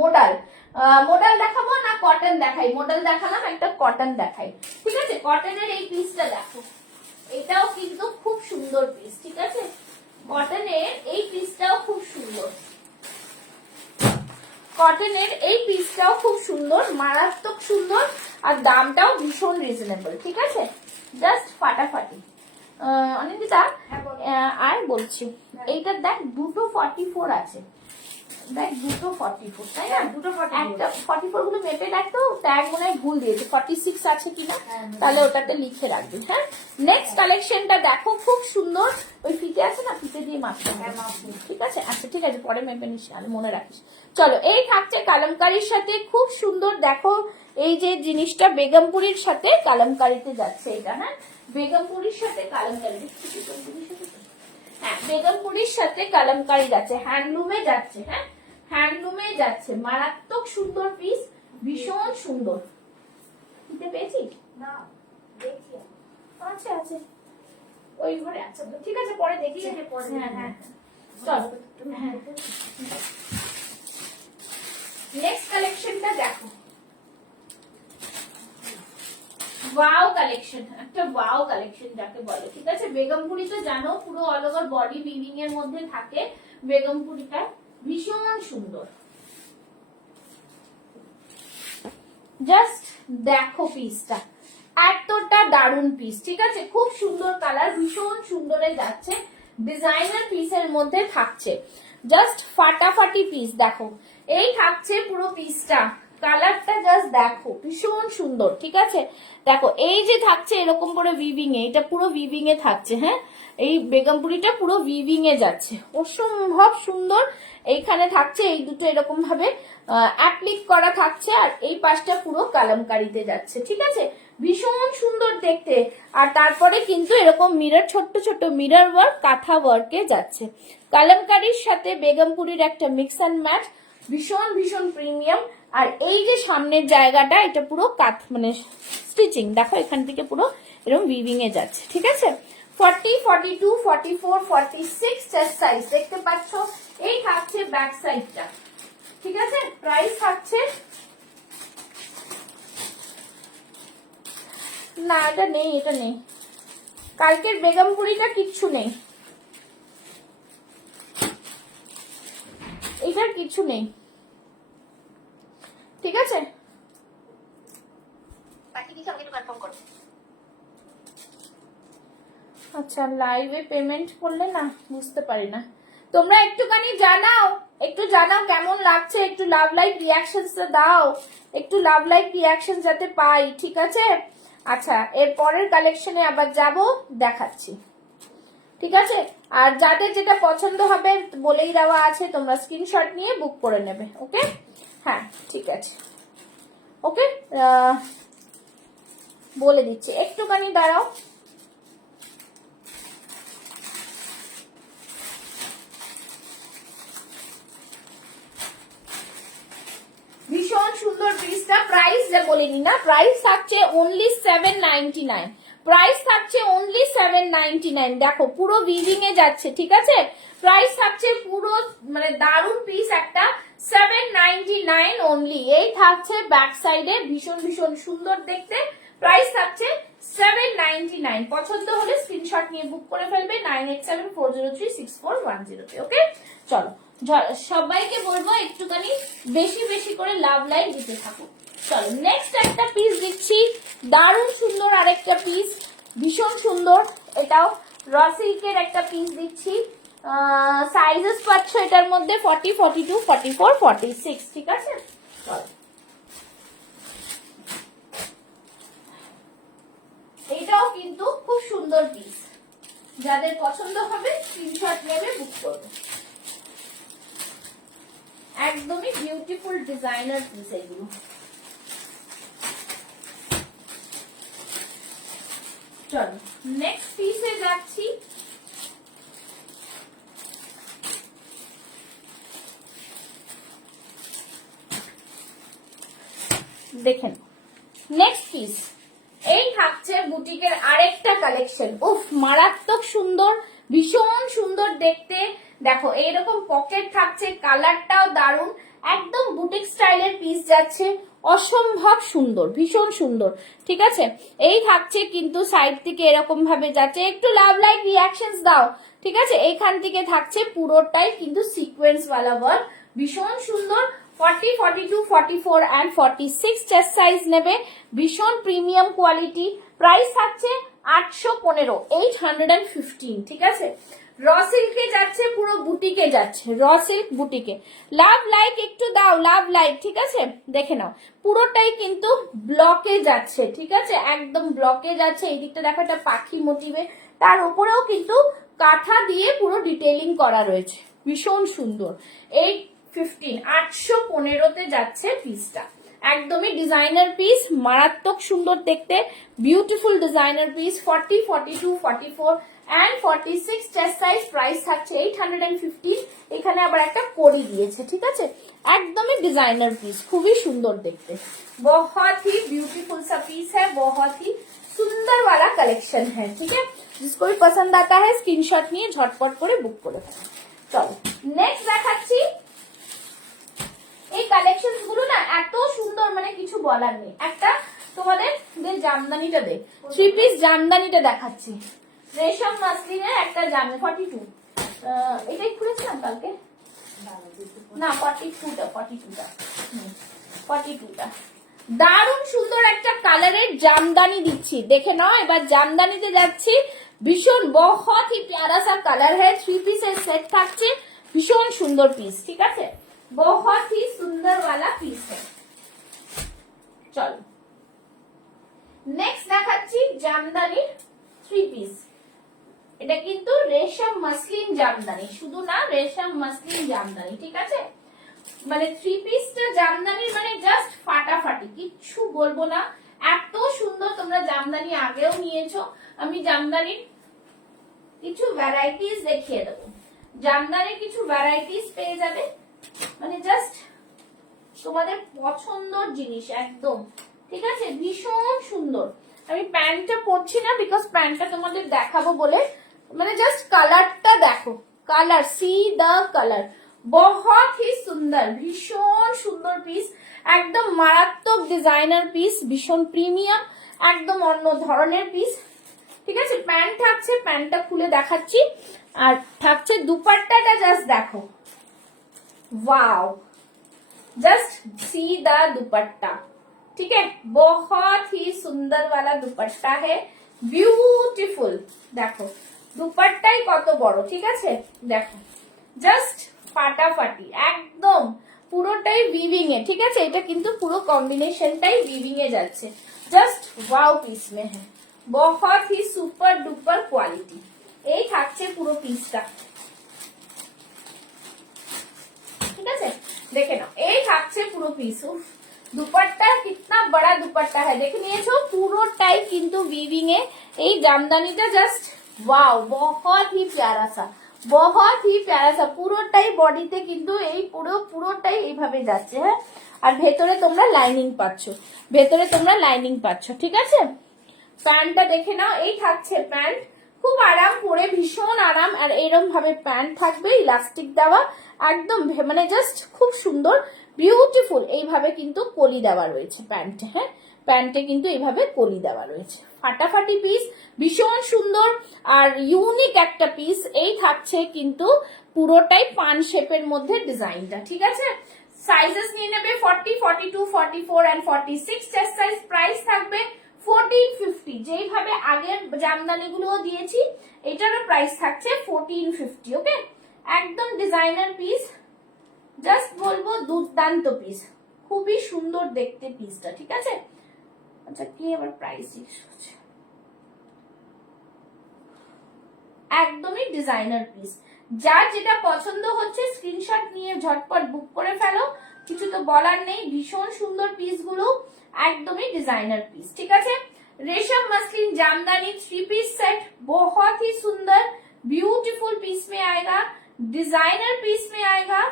মডেল দেখাবো না কটন দেখাই? মডেল দেখালাম, একটা কটন দেখাই। ঠিক আছে, কটনের এই পিসটা দেখো, এটাও কিন্তু খুব সুন্দর পিস। ঠিক আছে, কটনের এই পিসটাও খুব সুন্দর, কটনের এই পিসটাও খুব সুন্দর, মারাত্মক সুন্দর, আর দামটাও ভীষণ রিজনেবল। ঠিক আছে, জাস্ট ফাটাফাটি। অনিন্দিতা, আর বলছি, এইটার দেখ দুটো 44 আছে, দেখ দুটো 44, তাই না? দুটো 44 গুলো মেপে দেখতো, ট্যাগ মনে হয় ভুল দিয়েছে, 46 আছে কিনা, তাহলে ওটাতে লিখে রাখবি। হ্যাঁ, নেক্সট কালেকশনটা দেখো, খুব সুন্দর। ওই ফিতে আছে না, ফিতে দিয়ে মাপতে হবে। ঠিক আছে, আচ্ছা ঠিক আছে, পরে মেপে নিস, আর মনে রাখিস। চলো, এই থাকছে কালামকারীর সাথে, খুব সুন্দর। দেখো, এই যে জিনিসটা বেগমপুরীর সাথে কালামকারীতে যাচ্ছে, এটা হ্যাঁ, বেগমপুরীর সাথে কালামকারী, হ্যাঁ বেগমপুরীর সাথে কালামকারী যাচ্ছে, হ্যান্ডলুমে যাচ্ছে। হ্যাঁ, হ্যান্ডলুমে যাচ্ছে, মারাত্মক সুন্দর পিস, ভীষণ সুন্দর। দিতে পেয়েছি না, দেখি আচ্ছা আছে ওই ঘরে। আচ্ছা ঠিক আছে, পরে দেখি। হ্যাঁ, চল। নেক্সট কালেকশনটা দেখো, ওয়াও কালেকশন, একটা ওয়াও কালেকশন যাকে বলে, ঠিক আছে। বেগমপুরি তো জানো পুরো অল ওভার বডি উইভিং এর মধ্যে থাকে, বেগমপুরিটা ভীষণ সুন্দর। জাস্ট দেখো পিসটা, এতটা দারুন পিস, ঠিক আছে, খুব সুন্দর কালার, ভীষণ সুন্দরে যাচ্ছে, ডিজাইনার পিসের মধ্যে থাকছে, জাস্ট ফাটাফাটি পিস। দেখো এই থাকছে পুরো পিসটা, কালারটা জাস্ট দেখো ভীষণ সুন্দর, ঠিক আছে। দেখো এই যে থাকছে এরকম করে উইভিং এ, এটা পুরো উইভিং এ থাকছে, হ্যাঁ এই বেগমপুরিটা পুরো উইভিং এ যাচ্ছে, অসম্ভব সুন্দর। এইখানে থাকছে এই দুটো এরকম ভাবে অ্যাপ্লিক করা থাকছে, আর এই পাশটা পুরো কালামকারিতে যাচ্ছে, ঠিক আছে, ভীষণ সুন্দর দেখতে। আর তারপরে কিন্তু এরকম মিরর, ছোট্ট ছোট্ট মিরর ওয়ার্ক, কাঁথা ওয়ার্কে যাচ্ছে, কালামকারির সাথে বেগমপুরির একটা মিক্স অ্যান্ড ম্যাচ, ভীষণ ভীষণ প্রিমিয়াম। আর এই যে সামনের জায়গাটা, এটা পুরো কাঠ মানে স্টিচিং, দেখো এখান থেকে পুরো এরকম উইভিং এ যাচ্ছে, ঠিক আছে। 40, 42, 44, 46 চেস্ট সাইজ দেখতে পাচ্ছ। এই থাকছে ব্যাক সাইডটা, ঠিক আছে। প্রাইস থাকছে, না এটা নেই, এটা নেই, কালকের বেগমপুরিটা কিচ্ছু নেই, এটার কিছু নেই, ঠিক আছে। আচ্ছা লাইভে পেমেন্ট করলে না বুঝতে পারি না, তোমরা একটুখানি জানাও, একটু জানাও কেমন লাগছে, একটু লাভ লাইক রিয়াকশনসটা দাও, একটু লাভ লাইক রিয়াকশন যাতে পাই, ঠিক আছে। আচ্ছা এর পরের কালেকশনে আবার যাব, দেখাচ্ছি, ঠিক আছে। আর যাদের যেটা পছন্দ হবে বলেই দেওয়া আছে, তোমরা স্ক্রিনশট নিয়ে বুক করে নেবে, ওকে। হ্যাঁ ঠিক আছে, ওকে, বলে দিচ্ছি, একটুখানি দাঁড়াও। ভীষণ সুন্দর পিসটা, প্রাইস যা বলিনি না, প্রাইস থাকছে অনলি 799, প্রাইস থাকছে অনলি 799। দেখো পুরো উইভিং এ যাচ্ছে, ঠিক আছে, প্রাইস থাকছে পুরো মানে দারুন পিস একটা, 799 অনলি। এই থাকছে ব্যাক সাইডে, ভীষণ ভীষণ সুন্দর দেখতে, প্রাইস থাকছে 799। পছন্দ হলে স্ক্রিনশট নিয়ে বুক করে ফেলবে 9874036410 তে, ওকে। চলো সবাইকে বলবো একটুখানি বেশি বেশি করে লাভ লাইক দিতে থাকো। চলো নেক্সট একটা পিস দিচ্ছি, দারুণ সুন্দর আরেকটা পিস, ভীষণ সুন্দর, এটাও র সিল্কের একটা পিস দিচ্ছি। সাইজেস পাচ্ছ এটার মধ্যে 40, 42, 44, 46, ঠিক আছে। চলো এটাও কিন্তু খুব সুন্দর পিস, যাদের পছন্দ হবে স্ক্রিনশট নেবে, বুক করবে, একদমই বিউটিফুল ডিজাইনার পিস এগুলো। চলো নেক্সট পিসে যাচ্ছি, দেখেন নেক্সট পিস, এই থাকছে বুটিকের আরেকটা কালেকশন, উফ মারাত্মক সুন্দর, ভীষণ সুন্দর দেখতে। দেখো এইরকম পকেট থাকছে, কালারটাও দারুন, একদম বুটিক স্টাইলের পিস যাচ্ছে, অসম্ভব সুন্দর, ভীষণ সুন্দর, ঠিক আছে। এই থাকছে কিন্তু সাইড থেকে এরকম ভাবে যাচ্ছে, একটু লাভ লাইক রিয়াকশনস দাও, ঠিক আছে। এখান থেকে থাকছে পুরোটাই কিন্তু সিকোয়েন্স ওয়ালা ওয়ার্ক, ভীষণ সুন্দর। 40, 42, 44 and 46 চেস্ট সাইজ নেবে, ভীষণ প্রিমিয়াম কোয়ালিটি, প্রাইস থাকছে 815, 815, ঠিক আছে। র সিল্কে যাচ্ছে, পুরো বুটিকে যাচ্ছে, র সিল্ক বুটিকে। লাভ লাইক একটু দাও, লাভ লাইক, ঠিক আছে, দেখে নাও পুরোটাই কিন্তু ব্লকে যাচ্ছে, ঠিক আছে, একদম ব্লকে যাচ্ছে। এই দিকটা দেখো একটা পাখি মোটিভে, তার উপরেও কিন্তু কাঁথা দিয়ে পুরো ডিটেইলিং করা রয়েছে, ভীষণ সুন্দর। এই 815 যাচ্ছে পিসটা, একদমই ডিজাইনার পিস, মারাত্মক সুন্দর দেখতে, beautiful designer piece. 40, 42, 44 and 46 chest size, price থাকছে 815। এখানে আবার একটা কড়ি দিয়েছে, ঠিক আছে, একদমই ডিজাইনার পিস, খুবই সুন্দর দেখতে, बहुत ही ब्यूटीफुल सा पीस है, बहुत ही सुंदर वाला कलेक्शन है, ठीक है। जिसको भी पसंद आता है स्क्रीनशॉट নিয়ে ঝটপট করে বুক করে ফেলুন। চলো নেক্সট দেখাচ্ছি, এই কালেকশন গুলো না এত সুন্দর, মানে কিছু বলার নেই। একটা তোমাদের জামদানিটা দে, 3 পিস জামদানিটা দেখাচ্ছি। রেশম মাসলিনের একটা জামদানি 42, এটাই খুলেছিলাম কালকে না, 42টা দারুণ সুন্দর একটা কালারের জামদানি দিচ্ছি, দেখে নাও। এবার জামদানিতে যাচ্ছি, ভীষণ বহুত হি প্যারা সা কালার है, 3 পিসের সেট থাকছে, ভীষণ সুন্দর পিস, ঠিক আছে, बहुत ही सुंदर वाला পিস है। চলো নেক্সট দেখাচ্ছি জামদানি 3 পিস। এটা কিন্তু রেশম মাসলিন জামদানি, শুধু না রেশম মাসলিন জামদানি, ঠিক আছে। মানে 3 পিসটা জামদানি মানে জাস্ট ফাটাফাটি, কিচ্ছু বলবো না, এত সুন্দর। তোমরা জামদানি আগেও নিয়েছো, আমি জামদানির কিছু ভ্যারাইটিস দেখিয়ে দেবো। জামদানির কিছু ভ্যারাইটিস পেয়ে যাবে, মানে জাস্ট তোমাদের পছন্দর জিনিস একদম, ঠিক আছে, ভীষণ সুন্দর। আমি প্যান্টটা পরছি না, বিকজ প্যান্টটা তোমাদের দেখাবো বলে, মানে জাস্ট কালারটা দেখো, কালার, সি দা কালার, বহুত হি সুন্দর, ভীষণ সুন্দর পিস, একদম মারাত্মক ডিজাইনার পিস, ভীষণ প্রিমিয়াম, একদম অন্য ধরনের পিস, ঠিক আছে। প্যান্ট থাকছে, প্যান্টটা খুলে দেখাচ্ছি, আর থাকছে দুপাট্টাটা, জাস্ট দেখো, वाओ, जस्ट सी द दुपट्टा, ठीक है, बहुत ही सुंदर वाला दुपट्टा है, ब्यूटीफुल। देखो दुपट्टाई কত বড়, ঠিক আছে, দেখো জাস্ট ফাটাফাটি, একদম পুরোটাই উইভিং এ, ঠিক আছে। এটা কিন্তু পুরো কম্বিনেশনটাই উইভিং এ যাচ্ছে, জাস্ট ওয়াও পিস মে है, बहुत ही सुपर डुपर क्वालिटी। এই থাকছে পুরো পিসটা, ঠিক আছে, দেখে নাও, এই থাকছে পুরো পিস। দুপাট্টা কিতনা বড়া দুপাট্টা है, দেখে নিয়েছো, পুরোটাই কিন্তু উইভিং এ। এই জামদানিটা জাস্ট ওয়াও, बहुत ही प्यारा सा, बहुत ही प्यारा सा, পুরোটাই বডিতে কিন্তু এই পুরোটাই এইভাবে যাচ্ছে, হ্যাঁ। আর ভেতরে তোমরা লাইনিং পাচ্ছ, ভেতরে তোমরা লাইনিং পাচ্ছ, ঠিক আছে। প্যান্টটা দেখে নাও, এই থাকছে প্যান্ট, খুব আরাম পরে, ভীষণ আরাম। আর এরকম ভাবে প্যান্ট থাকবে, ইলাস্টিক দেওয়া, একদম মানে জাস্ট খুব সুন্দর, বিউটিফুল। এইভাবে কিন্তু কলি দেওয়া রয়েছে প্যান্টে, হ্যাঁ, প্যান্টে কিন্তু এইভাবে কলি দেওয়া রয়েছে, ফাটাফাটি পিস, ভীষণ সুন্দর আর ইউনিক একটা পিস। এই থাকছে কিন্তু পুরোটাই পান শেপের মধ্যে ডিজাইনটা, ঠিক আছে। সাইজেস নিয়ে নেবে 40, 42, 44 এন্ড 46 চেস্ট সাইজ। প্রাইস থাকবে 1450, যেইভাবে আগের জামদানি গুলো দিয়েছি, এটারও প্রাইস থাকছে 1450, ওকে। একদম ডিজাইনার পিস, জাস্ট বলবো দুর্দান্ত পিস, খুবই সুন্দর দেখতে পিসটা, ঠিক আছে। আচ্ছা কি আবার প্রাইস হচ্ছে, একদমই ডিজাইনার পিস। যার যেটা পছন্দ হচ্ছে স্ক্রিনশট নিয়ে ঝটপট বুক করে ফেলো, কিছু তো বলার নেই, ভীষণ সুন্দর পিস গুলো, একদমই ডিजाइनर पीस, ठीक है। रेशम मसलिन जामदानी 3 पीस सेट, बहुत ही सुंदर ब्यूटीफुल पीस में आएगा, डिजाइनर पीस में आएगा,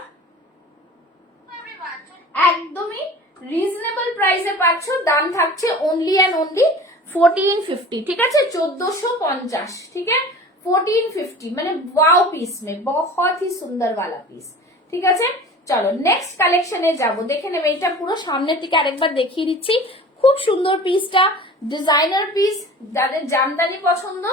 একদমই রিজনেবল প্রাইসে পাচ্ছ। দাম থাকছে অনলি এন্ড অনলি 1450, ঠিক আছে, 1450, ठीक है, 1450 মানে ওয়াও পিস মে बहुत ही सुंदर वाला पीस, ঠিক আছে। চলো নেক্সট কালেকশনে যাব, দেখে নেবে। এটা পুরো সামনের দিকে আরেকবার দেখিয়ে দিচ্ছি, খুব সুন্দর পিসটা, ডিজাইনার পিস, যাদের জামদানি পছন্দ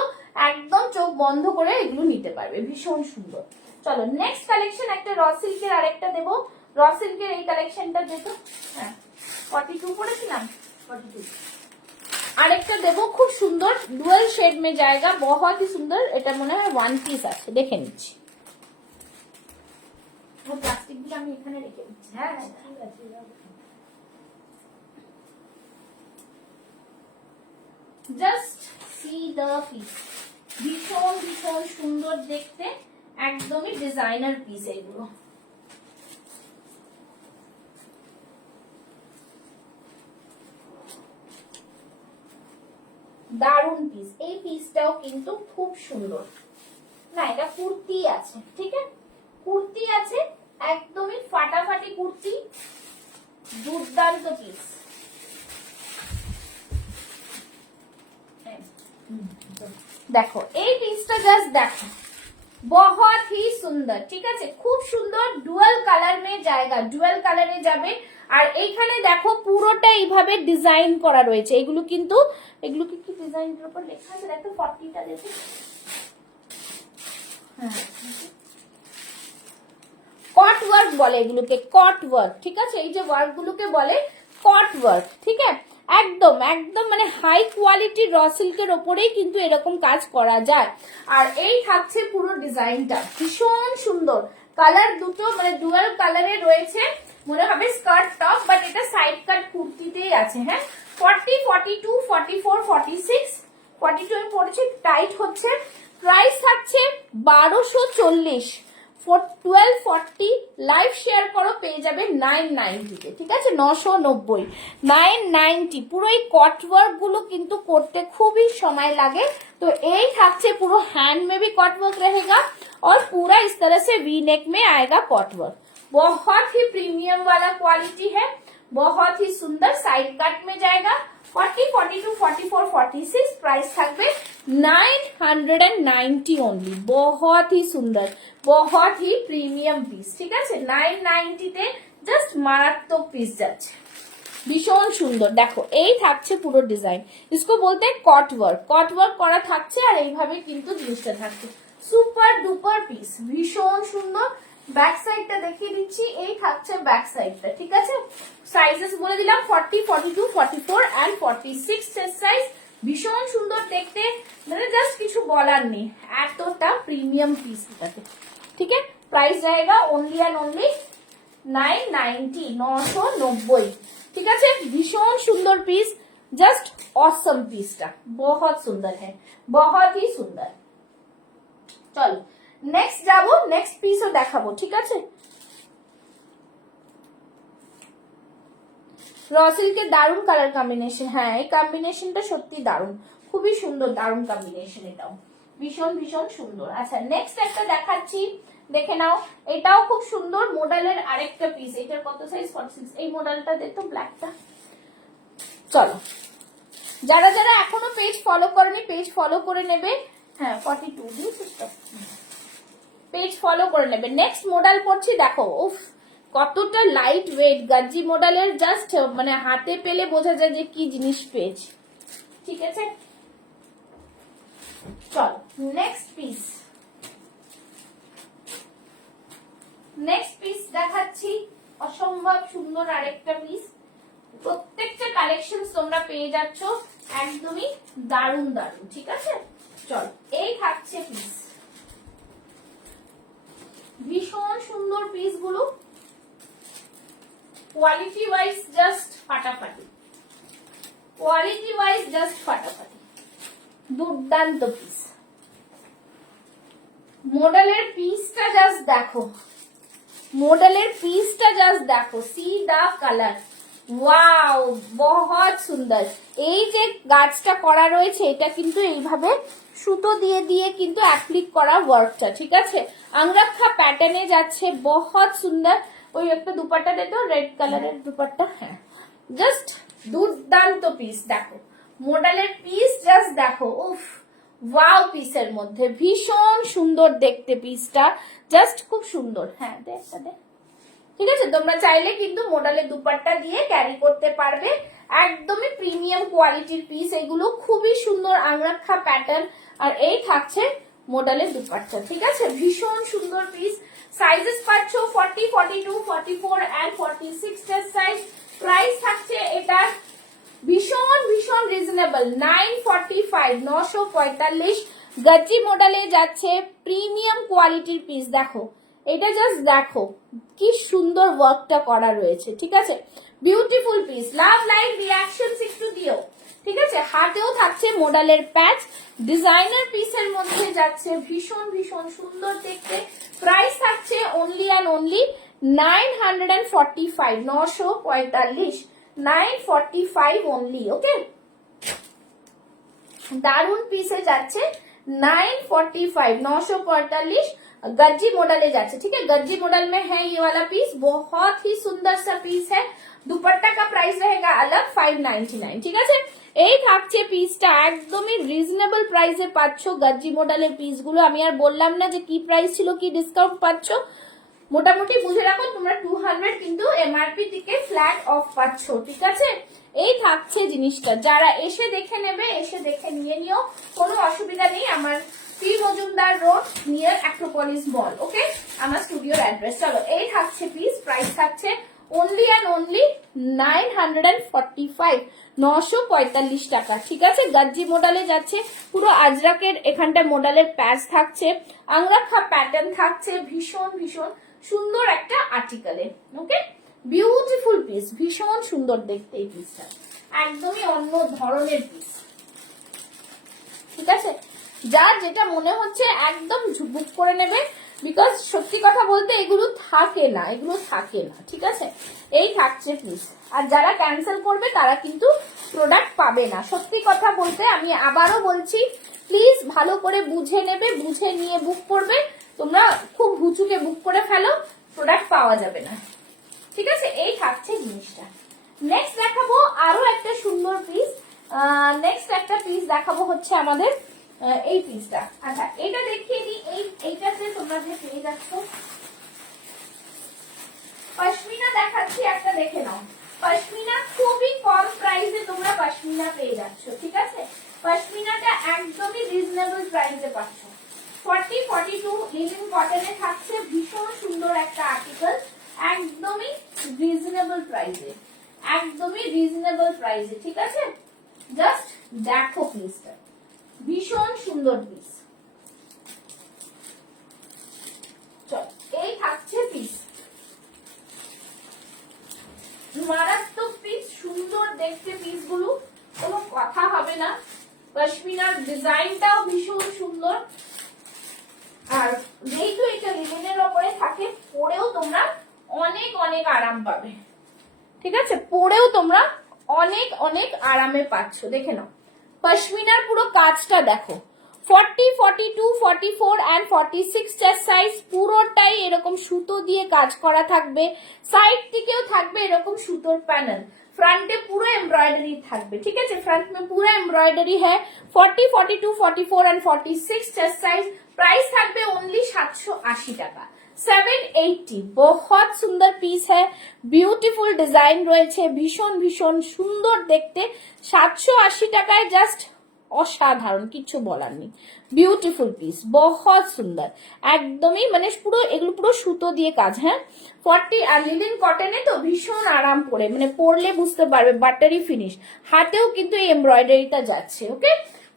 একদম চোখ বন্ধ করে এগুলো নিতে পারবে, ভীষণ সুন্দর। চলো নেক্সট কালেকশন, একটা র সিল্কের আরেকটা দেবো, র সিল্কের এই কালেকশনটা যেত, হ্যাঁ 42 পড়েছিলাম, 42 আরেকটা দেবো, খুব সুন্দর ডুয়াল শেড মে জায়গা, बहुत ही সুন্দর। এটা মনে হয় 1 পিস আছে, দেখে নিচ্ছি। প্লাস্টিক গুলো আমি এখানে রেখে দিচ্ছি, হ্যাঁ ঠিক আছে। জাস্ট সি দ্য পিস, ভীষণ ভীষণ সুন্দর দেখতে, একদমই ডিজাইনার পিস এগুলো। দারুন পিস, এই পিসটাও কিন্তু খুব সুন্দর। না এটা কুর্তি আছে, ঠিক আছে, কুর্তি আছে, একদমই ফাটাফাটি কুর্তি, দুর্দান্ত পিস। দেখো এই পিসটা জাস্ট দেখো, बहुत ही सुंदर, ঠিক আছে, খুব সুন্দর ডুয়াল কালার মে জায়গা, ডুয়াল কালারে যাবে। আর এইখানে দেখো পুরোটা এইভাবে ডিজাইন করা রয়েছে। এগুলো কিন্তু এগুলোকে কি ডিজাইনের উপর লেখা আছে দেখো 40টা দেখো। হ্যাঁ কট ওয়ার্ক বলে এগুলোকে, কট ওয়ার্ক, ঠিক আছে? এই যে ওয়ার্ক গুলোকে বলে কট ওয়ার্ক, ঠিক আছে? একদম একদম মানে হাই কোয়ালিটির র সিল্কের ওপরেই কিন্তু এরকম কাজ করা যায়। আর এই থাকছে পুরো ডিজাইনটা, ভীষণ সুন্দর। কালার দুটো মানে ডুয়াল কালারে রয়েছে, মনে হবে স্কার্ট টপ, বাট এটা সাইড কাট কুর্তিতেই আছে। হ্যাঁ 40, 42, 44, 46, 42 আমি পড়েছি, টাইট হচ্ছে। প্রাইস থাকছে 1240। 1240 লাইভ শেয়ার করো, পেয়ে যাবে 990 তে, ঠিক আছে? 990, 990। পুরো এই কট ওয়ার্ক গুলো কিন্তু করতে খুবই সময় লাগে। तो यही থাকছে পুরো हैंड में भी कट वर्क रहेगा और पूरा इस तरह से वी नेक में आएगा कट वर्क। बहुत ही प्रीमियम वाला क्वालिटी है, बहुत ही सुंदर। साइड कट में जाएगा 40, 42, 44, 46। प्राइस থাকবে 990 ओनली। बहुत ही सुंदर, बहुत ही प्रीमियम पीस, ठीक है? 990 তে জাস্ট মারাত্মক পিস যাচ্ছে, ভীষণ সুন্দর। দেখো এই থাকছে পুরো ডিজাইন, इसको बोलते हैं कट वर्क। कट वर्क করা থাকছে আর এইভাবে কিন্তু জিনিসটা থাকছে। সুপার ডুপার পিস, ভীষণ সুন্দর। ব্যাক সাইডটা দেখিয়ে দিচ্ছি, এই থাকছে ব্যাক সাইডটা, ঠিক আছে? সাইজেস বলে দিলাম 40, 42, 44 এন্ড 46 চেস্ট সাইজ। ভীষণ সুন্দর দেখতে, মানে জাস্ট কিছু বলার নেই, এতটা প্রিমিয়াম পিস এটাতে, ঠিক আছে? প্রাইস रहेगा ओनली एंड ओनली 990, 990, ठीक है? भीषण सुंदर पीस, जस्ट ऑसम पीसটা बहुत सुंदर है, बहुत ही सुंदर। চলো নেক্সট যাবো, নেক্সট পিসও দেখাবো, ঠিক আছে? র সিল্কের দারুণ কালার কম্বিনেশন। হ্যাঁ এই কম্বিনেশনটা সত্যি দারুণ, খুবই সুন্দর, দারুণ কম্বিনেশন, এটাও ভীষণ ভীষণ সুন্দর। আচ্ছা নেক্সট একটা দেখাচ্ছি, দেখে নাও। এটাও খুব সুন্দর মডেলের আরেকটা পিস। এটার কত সাইজ? 46। এই মডেলটা দেখো ব্ল্যাকটা। চলো যারা যারা এখনো পেজ ফলো করনি, পেজ ফলো করে নেবে। হ্যাঁ 42 দিয়েছিস তো, পেজ ফলো করে নেবে। নেক্সট মডেল পড়ছি, দেখো উফ কতটা লাইট ওয়েট। গাজ্জি মডেলের জাস্ট মানে হাতে পেলে বোঝা যায় যে কি জিনিস পেয়েছি, ঠিক আছে? চলো নেক্সট পিস, নেক্সট পিস দেখাচ্ছি। অসম্ভব সুন্দর আরেকটা পিস। প্রত্যেকটা কালেকশন তোমরা পেয়ে যাচ্ছ একদমই দারুণ দারুণ, ঠিক আছে? চল এই থাকছে পিস, ভীষণ সুন্দর পিস গুলো, কোয়ালিটি ওয়াইজ জাস্ট ফাটাফাটি, কোয়ালিটি ওয়াইজ জাস্ট ফাটাফাটি, দুর্দান্ত পিস। মডেলের পিসটা জাস্ট দেখো, মডেলের পিসটা জাস্ট দেখো, সি দা কালার, ওয়াও বহুত সুন্দর। এই যে গাছটা করা রয়েছে এটা কিন্তু এইভাবে সুতো দিয়ে দিয়ে কিন্তু অ্যাপ্লিক করা ওয়ার্কটা, ঠিক আছে? আংরক্ষা প্যাটার্নে যাচ্ছে, বহুত সুন্দর। ওই একটা দুপাট্টা দেখো, রেড কালারের দুপাট্টা। হ্যাঁ জাস্ট দুর্দান্ত পিস। দেখো মডেলের পিস জাস্ট দেখো, উফ ওয়াও। পিসের মধ্যে ভীষণ সুন্দর দেখতে পিসটা, জাস্ট খুব সুন্দর। হ্যাঁ দেখ, ঠিক আছে? তোমরা চাইলে কিন্তু মডেলের দুপাট্টা দিয়ে ক্যারি করতে পারবে। একদমই প্রিমিয়াম কোয়ালিটির পিস এগুলো, খুবই সুন্দর আংরক্ষা প্যাটার্ন। আর এই থাকছে মডেলের দুপাট্টা, ঠিক আছে? ভীষণ সুন্দর পিস। সাইজেস পাচ্ছ 40, 42, 44 এন্ড 46 সাইজ। প্রাইস থাকছে এটার ভীষণ ভীষণ রিজনেবল, 945, 945। গজ্জি মডেলে যাচ্ছে, প্রিমিয়াম কোয়ালিটির পিস। দেখো এটা জাস্ট দেখো কি সুন্দর ওয়ার্কটা করা রয়েছে, ঠিক আছে? Beautiful piece. Love like reactions একটু দিও, ঠিক আছে? হাতেও থাকছে মডেলের প্যাচ, ডিজাইনার পিসের মধ্যে যাচ্ছে, ভীষণ ভীষণ সুন্দর দেখতে। প্রাইস থাকছে অনলি অ্যান্ড অনলি 945, 945, 945 অনলি। ওকে দারুন পিসে যাচ্ছে 945, 945 गज्जी मॉडल जाচ্ছে, ठीक है? गज्जी मॉडल में है ये वाला पीस, बहुत ही सुंदर सा पीस है। दुपट्टा का प्राइस रहेगा अलग 599, ঠিক আছে? এই থাকছে পিসটা একদমই রিজনেবল প্রাইসে পাচ্ছ গজ্জি মডেলের পিসগুলো। আমি আর বললাম না যে কি প্রাইস ছিল, কি ডিসকাউন্ট পাচ্ছ। মোটামুটি বুঝে রাখো তোমরা 200 কিন্তু এমআরপি থেকে ফ্ল্যাট অফ পাচ্ছ, ঠিক আছে? এই থাকছে জিনিসটা, যারা এসে দেখে নেবে এসে দেখে নিয়ে নিও, কোনো অসুবিধা নেই। আমার P Majumdar road near Acropolis mall, okay, আমার স্টুডিওর অ্যাড্রেস। চলো এই থাকছে পিস, প্রাইস থাকছে অনলি অ্যান্ড অনলি 945, 945 টাকা, ঠিক আছে? গাজ্জি মডেলে যাচ্ছে, পুরো আজরাকের এখানটা মডেলের প্যাচ থাকছে, আংরাখা প্যাটার্ন থাকছে, ভীষণ ভীষণ সুন্দর একটা আর্টিকেলে, ওকে, বিউটিফুল পিস, ভীষণ সুন্দর দেখতে এই পিসটা, একদমই অন্য ধরনের পিস, ঠিক আছে? যার যেটা মনে হচ্ছে একদম বুক করে নেবে, বিকজ সত্যি কথা বলতে এগুলো থাকে না, এগুলো থাকে না, ঠিক আছে? এই থাকছে পিস, আর যারা ক্যান্সেল করবে তারা কিন্তু প্রোডাক্ট পাবে না। সত্যি কথা বলতে আমি আবারও বলছি, প্লিজ ভালো করে বুঝে নেবে, বুঝে নিয়ে বুক করবে। তোমরা খুব হুচুকে বুক করে ফেলো, প্রোডাক্ট পাওয়া যাবে না, ঠিক আছে? এই থাকছে জিনিসটা। নেক্সট দেখাবো আরো একটা সুন্দর পিস, নেক্সট একটা পিস দেখাবো হচ্ছে আমাদের এই পিসটা। আচ্ছা এটা দেখিয়ে দিই, এইটাতে তোমরা যে পেয়ে যাচ্ছ পশমিনা দেখাচ্ছি, একটা দেখে নাও। পশমিনা খুবই কম প্রাইসে তোমরা পশমিনা পেয়ে যাচ্ছ, ঠিক আছে? পশমিনাটা একদমই রিজনেবল প্রাইসে পাচ্ছ। 40-42 লিনেন কটনে থাকছে, ভীষণ সুন্দর একটা আর্টিকেল, একদমই রিজনেবল প্রাইসে, একদমই রিজনেবল প্রাইসে, ঠিক আছে? জাস্ট দেখো পিসটা, ভীষণ সুন্দর পিস। চল এই থাকছে পিস, মারাত্মক পিস, সুন্দর দেখতে পিসগুলো, কোনো কথা হবে না। পশমিনার ডিজাইনটাও ভীষণ সুন্দর, আর যেহেতু এটা লিনেনের ওপরে থাকে, পরেও তোমরা অনেক অনেক আরাম পাবে, ঠিক আছে? পরেও তোমরা অনেক অনেক আরামে পাচ্ছ, দেখে নাও পশমিনার পুরো কাজটা দেখো। 40, 42, 44 and 46 চেস্ট সাইজ, পুরোটাই এরকম সুতো দিয়ে কাজ করা থাকবে, সাইড থেকেও থাকবে এরকম সুতোর প্যানেল, ফ্রন্টে পুরো এমব্রয়ডারি থাকবে, ঠিক আছে? फ्रंट में पूरा एम्ब्रॉयडरी है। 40, 42, 44 and 46 চেস্ট সাইজ, প্রাইস থাকবে অনলি 780 টাকা, 780। बहुत সুন্দর পিস হ্যাঁ, বিউটিফুল ডিজাইন রয়েছে, ভীষণ ভীষণ সুন্দর দেখতে, 780 টাকায় জাস্ট অসাধারণ, কিছু বলার নেই, বিউটিফুল পিস, বহুত সুন্দর, একদমই মানে পুরো এগুলো পুরো সুতো দিয়ে কাজ, হ্যাঁ 40 আর লিনেন কটনে তো ভীষণ আরাম করে, মানে পরলে বুঝতে পারবে বাটারি ফিনিশ, হাতেও কিন্তু এই এমব্রয়ডারিটা যাচ্ছে, ওকে?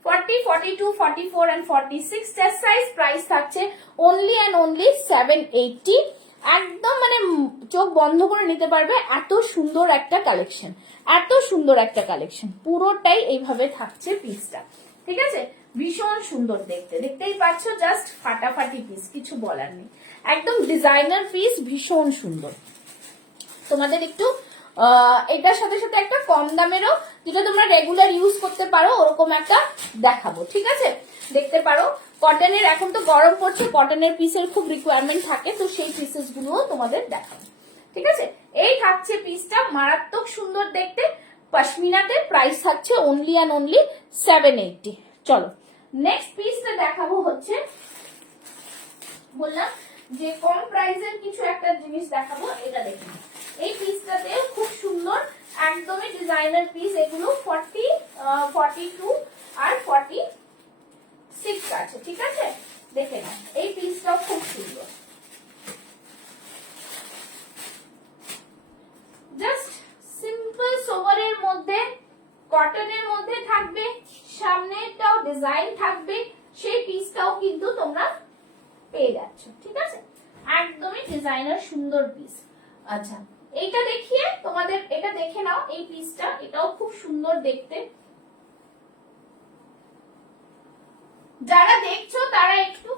40, 42, 44 and 46 চেস্ট সাইজ, প্রাইস থাকছে অনলি অ্যান্ড অনলি 780, একদম মানে চোখ বন্ধ করে নিতে পারবে, এত সুন্দর একটা কালেকশন, এত সুন্দর একটা কালেকশন, পুরোটাই এইভাবে থাকছে পিসটা, ঠিক আছে? ভীষণ সুন্দর দেখতে, দেখতেই পাচ্ছ, জাস্ট ফাটাফাটি পিস, কিছু বলার নেই, একদম ডিজাইনার পিস, ভীষণ সুন্দর। তোমাদের একটু এটার সাথে সাথে একটা কম দামেরও, যেটা তোমরা রেগুলার ইউজ করতে পারো, ওরকম একটা দেখাবো, ঠিক আছে? দেখতে পারো, কটনের এখন তো গরম পড়ছে, কটনের পিসের খুব রিকোয়ারমেন্ট থাকে, তো সেই পিসেস গুলোও তোমাদের দেখাবো, ঠিক আছে? এই থাকছে পিসটা, মারাত্মক সুন্দর দেখতে, পশমিনাতে, প্রাইস থাকছে অনলি অ্যান্ড অনলি 780। চলো নেক্সট পিসটা দেখাবো হচ্ছে, বললাম যে কম প্রাইসের কিছু একটা জিনিস দেখাবো, এটা দেখুন এই পিসটাতে খুব সুন্দর, একদমই ডিজাইনার পিস, এগুলো 40, 42 আর 46 আছে, ঠিক আছে? দেখে নাও, এই পিসটাও খুব সুন্দর, জাস্ট সিম্পল সোভারের মধ্যে, কটনের মধ্যে থাকবে, সামনেটাও ডিজাইন থাকবে, সেই পিসটাও কিন্তু তোমরা পেয়ে যাচ্ছ, ঠিক আছে? একদমই ডিজাইনার সুন্দর পিস। আচ্ছা এইটা দেখিয়ে তোমাদের, এটা দেখে নাও এই পিসটা, এটাও খুব সুন্দর দেখতে, যারা দেখছো তারা একটু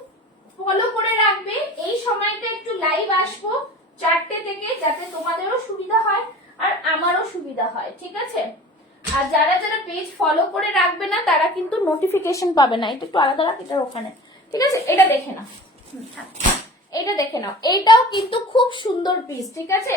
ফলো করে রাখবে, এই সময়টা একটু লাইভ আসবো 4টে থেকে, যাতে তোমাদেরও সুবিধা হয় আর আমারও সুবিধা হয়, ঠিক আছে? আর যারা যারা পেজ ফলো করে রাখবে না তারা কিন্তু নোটিফিকেশন পাবে না, এটা একটু আলাদা রাখ, এটার ওখানে, ঠিক আছে? এটা দেখে নাও, এটা দেখে নাও, এইটাও কিন্তু খুব সুন্দর পিস, ঠিক আছে?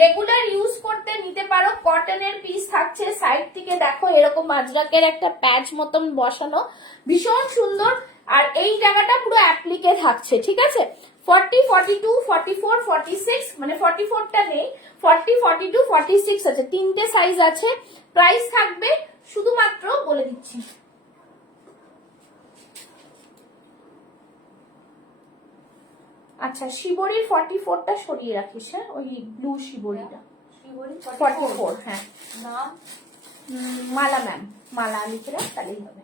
রেগুলার ইউজ করতে নিতে পারো, কটনের পিস থাকছে, সাইড থেকে দেখো এরকম আজরাকের একটা প্যাচ মতন বসানো, ভীষণ সুন্দর, আর এই জায়গাটা পুরো অ্যাপ্লিকে থাকছে, ঠিক আছে? 40, 42, 44, 46, মানে 44টা নেই, 40, 42, 46 আছে, তিনটে সাইজ আছে। প্রাইস থাকবে শুধুমাত্র বলে দিচ্ছি, আচ্ছা শিবরির 44টা সরিয়ে রাখিস, হ্যাঁ ওই ব্লু শিবরিটা, 44, হ্যাঁ। নাম মালা ম্যাম, মালা লিখে রাখ তাহলেই হবে।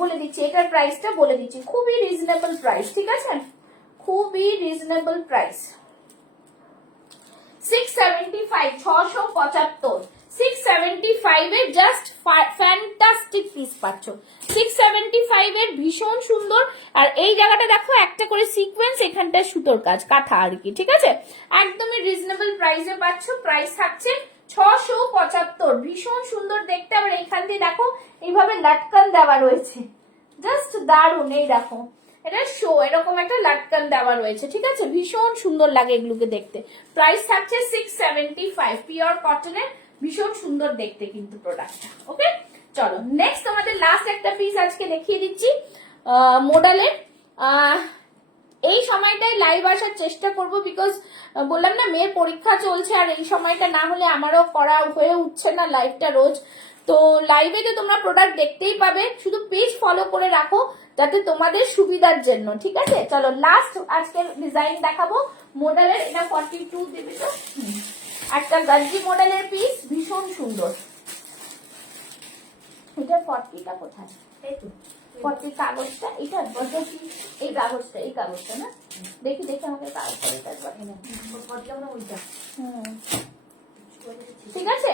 বলে দিচ্ছি এটার প্রাইসটা বলে দিচ্ছি, খুবই রিজনেবল প্রাইস, ঠিক আছে? খুবই রিজনেবল প্রাইস, 675, 675, 675 এর জাস্ট ফ্যান্টাস্টিক পিস পাচ্ছ, 675 এর ভীষণ সুন্দর। আর এই জায়গাটা দেখো একটা করে সিকোয়েন্স, এখানটা সুতোর কাজ, কাঁথা আর কি, ঠিক আছে? একদমই রিজনেবল প্রাইসে পাচ্ছ। প্রাইস থাকছে 675, ভীষণ সুন্দর দেখতে। আবার এখান দিয়ে দেখো এইভাবে লাটকান দেওয়া রয়েছে, জাস্ট দারুন। এই দেখো এটা শো, এরকম একটা লাটকান দেওয়া রয়েছে, ঠিক আছে? ভীষণ সুন্দর লাগে এগুলোকে দেখতে। প্রাইস থাকছে 675, পিওর কটনের, ভীষণ সুন্দর দেখতে কিন্তু প্রোডাক্টটা। ওকে, চলো নেক্সট তোমাদের লাস্ট একটা পিস আজকে দেখিয়ে দিচ্ছি মডেলের। এই সময়টায় লাইভ আসার চেষ্টা করব, বিকজ বললাম না মেয়ের পরীক্ষা চলছে, আর এই সময়টা না হলে আমারও করা হয়ে উঠছে না লাইভটা রোজ। তো লাইভে তো তোমরা প্রোডাক্ট দেখতেই পাবে, শুধু পেজ ফলো করে রাখো যাতে তোমাদের সুবিধার জন্য, ঠিক আছে? চলো লাস্ট আজকের ডিজাইন দেখাবো মডেলের। এটা 42 দিবি তো, একটা গাজি মডেলের পিস, ভীষণ সুন্দর। এটা 40টা কোথায়? এই তো 40 কাগজটা, এটা এই কাগজটা, এই কাগজটা না, দেখি দেখি আমাকে কাগজটা ওইটা ঠিক আছে?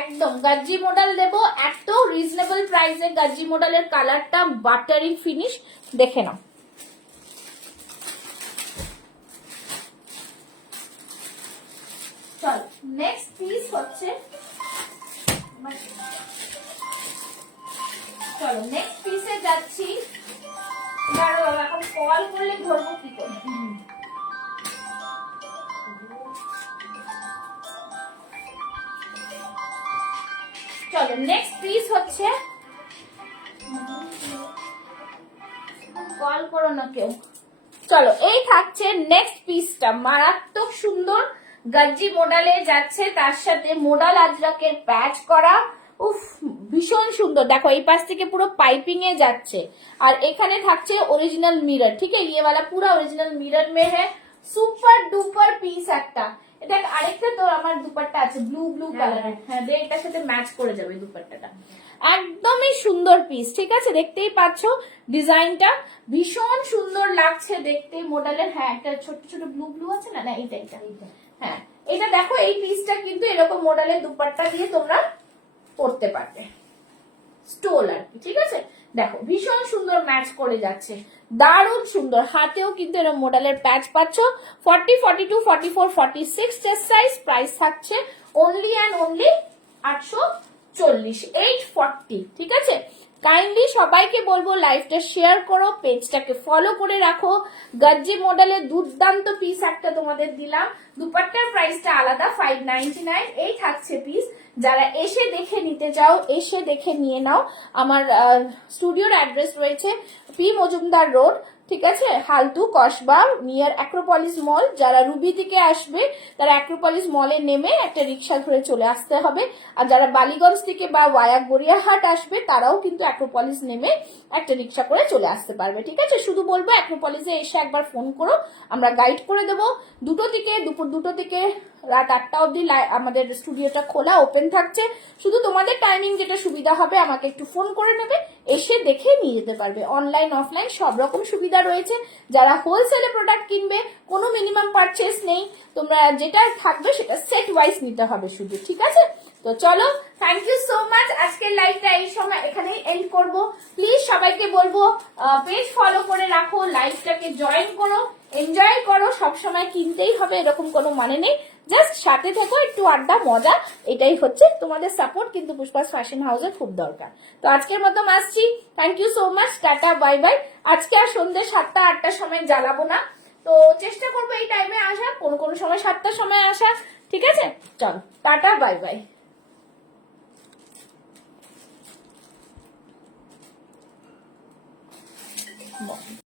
একদম গাজ্জি মডেল দেবো, এত রিজনেবল প্রাইসে গাজ্জি মডেলের কালারটা বাটারি ফিনিশ, দেখে নাও। চল নেক্সট পিস হচ্ছে, চলো নেক্সট পিসে যাচ্ছি। দাঁড়াও বাবা, এখন কল করলে ধরবো কি করে? চলো নেক্সট পিস হচ্ছে, কল করো না কেউ। চলো এই থাকছে নেক্সট পিসটা, মারাত্মক সুন্দর গাজ্জি মডেলে যাচ্ছে, তার সাথে মোডাল আজরাকের প্যাচ করা, উফ ভীষণ সুন্দর। দেখো এই পাশ থেকে পুরো পাইপিং এ যাচ্ছে, আর এখানে থাকছে অরিজিনাল মিরর, ঠিক আছে? ये वाला पूरा ओरिजिनल मिरर में है, সুপার ডুপার পিস একটা। এটা আরেকটা তো আমার দুপাট্টা আছে ব্লু ব্লু কালারের, হ্যাঁ দে এটার সাথে ম্যাচ করে যাবে দুপাট্টাটা। একদমই সুন্দর পিস, ঠিক আছে? দেখতেই পাচ্ছ ডিজাইনটা ভীষণ সুন্দর লাগছে দেখতে মডেলের। হ্যাঁ একটা ছোট ছোট ব্লু ব্লু আছে না, না এইটা এটা, হ্যাঁ এটা দেখো এই পিসটা কিন্তু এরকম মডেলের দুপাট্টা দিয়ে তোমরা পরতে পারবে, স্টোল আর কি, ঠিক আছে? দেখো ভীষণ সুন্দর ম্যাচ করে যাচ্ছে, দারুণ সুন্দর। হাতেও কিন্তু এরকম মডেলের প্যাচ পাচ্ছ। 40, 42, 44, 46 চেস্ট সাইজ। প্রাইস থাকছে অনলি অ্যান্ড অনলি 840, 840, ঠিক আছে? কাইন্ডলি সবাইকে বলবো লাইভটা শেয়ার করো, পেজটাকে ফলো করে রাখো। গাজ্জি মডেলের দুর্দান্ত পিস একটা তোমাদের দিলাম, দুপাট্টার প্রাইসটা আলাদা 599। এই থাকছে পিস, যারা এসে দেখে নিতে চাও এসে দেখে নিয়ে নাও। আমার স্টুডিওর অ্যাড্রেস রয়েছে পি মজুমদার রোড, ঠিক আছে? হালতু কসবা নিয়ার অ্যাক্রোপলিস মল। যারা রুবি থেকে আসবে তারা অ্যাক্রোপলিস মলে নেমে একটা রিক্সা ধরে চলে আসতে হবে, আর যারা বালিগঞ্জ থেকে বা ওয়ায়া গড়িয়াহাট আসবে তারাও কিন্তু অ্যাক্রোপলিস নেমে একটা রিক্সা করে চলে আসতে পারবে, ঠিক আছে? শুধু বলবো অ্যাক্রোপলিসে এসে একবার ফোন করো, আমরা গাইড করে দেবো। দুপুর 2টো থেকে রাত 8টা অবধি আমাদের স্টুডিওটা খোলা ওপেন থাকছে। শুধু তোমাদের টাইমিং যেটা সুবিধা হবে আমাকে একটু ফোন করে নেবে, এসে দেখে নিয়ে যেতে পারবে। অনলাইন অফলাইন সব রকম সুবিধা রয়েছে। যারা হোলসেলে প্রোডাক্ট কিনবে কোনো মিনিমাম পারচেস নেই, তোমরা যেটা থাকবে সেটা সেট ওয়াইজ নিতে হবে শুধু, ঠিক আছে? তো চলো, থ্যাংক ইউ সো মাচ। আজকের লাইভটা এই সময় এখানেই এন্ড করব। প্লিজ সবাইকে বলবো পেজ ফলো করে রাখো, লাইভটাকে জয়েন করো, এনজয় করো। সবসময় কিনতেই হবে এরকম কোনো মানে নেই, জাস্ট সাথে থেকো, একটু আড্ডা মজা, এটাই হচ্ছে তোমাদের সাপোর্ট কিন্তু পুষ্পাস ফ্যাশন হাউসের খুব দরকার। তো আজকের মতো আসছি, thank you so much, tata bye bye. আজকে আর সন্ধ্যে 7টা 8টার সময় জ্বালাবো না, তো চেষ্টা করবো এই টাইমে আসা, কোনো সময় 7টার সময় আসা, ঠিক আছে? চলো টাটা বাই বাই। বাই।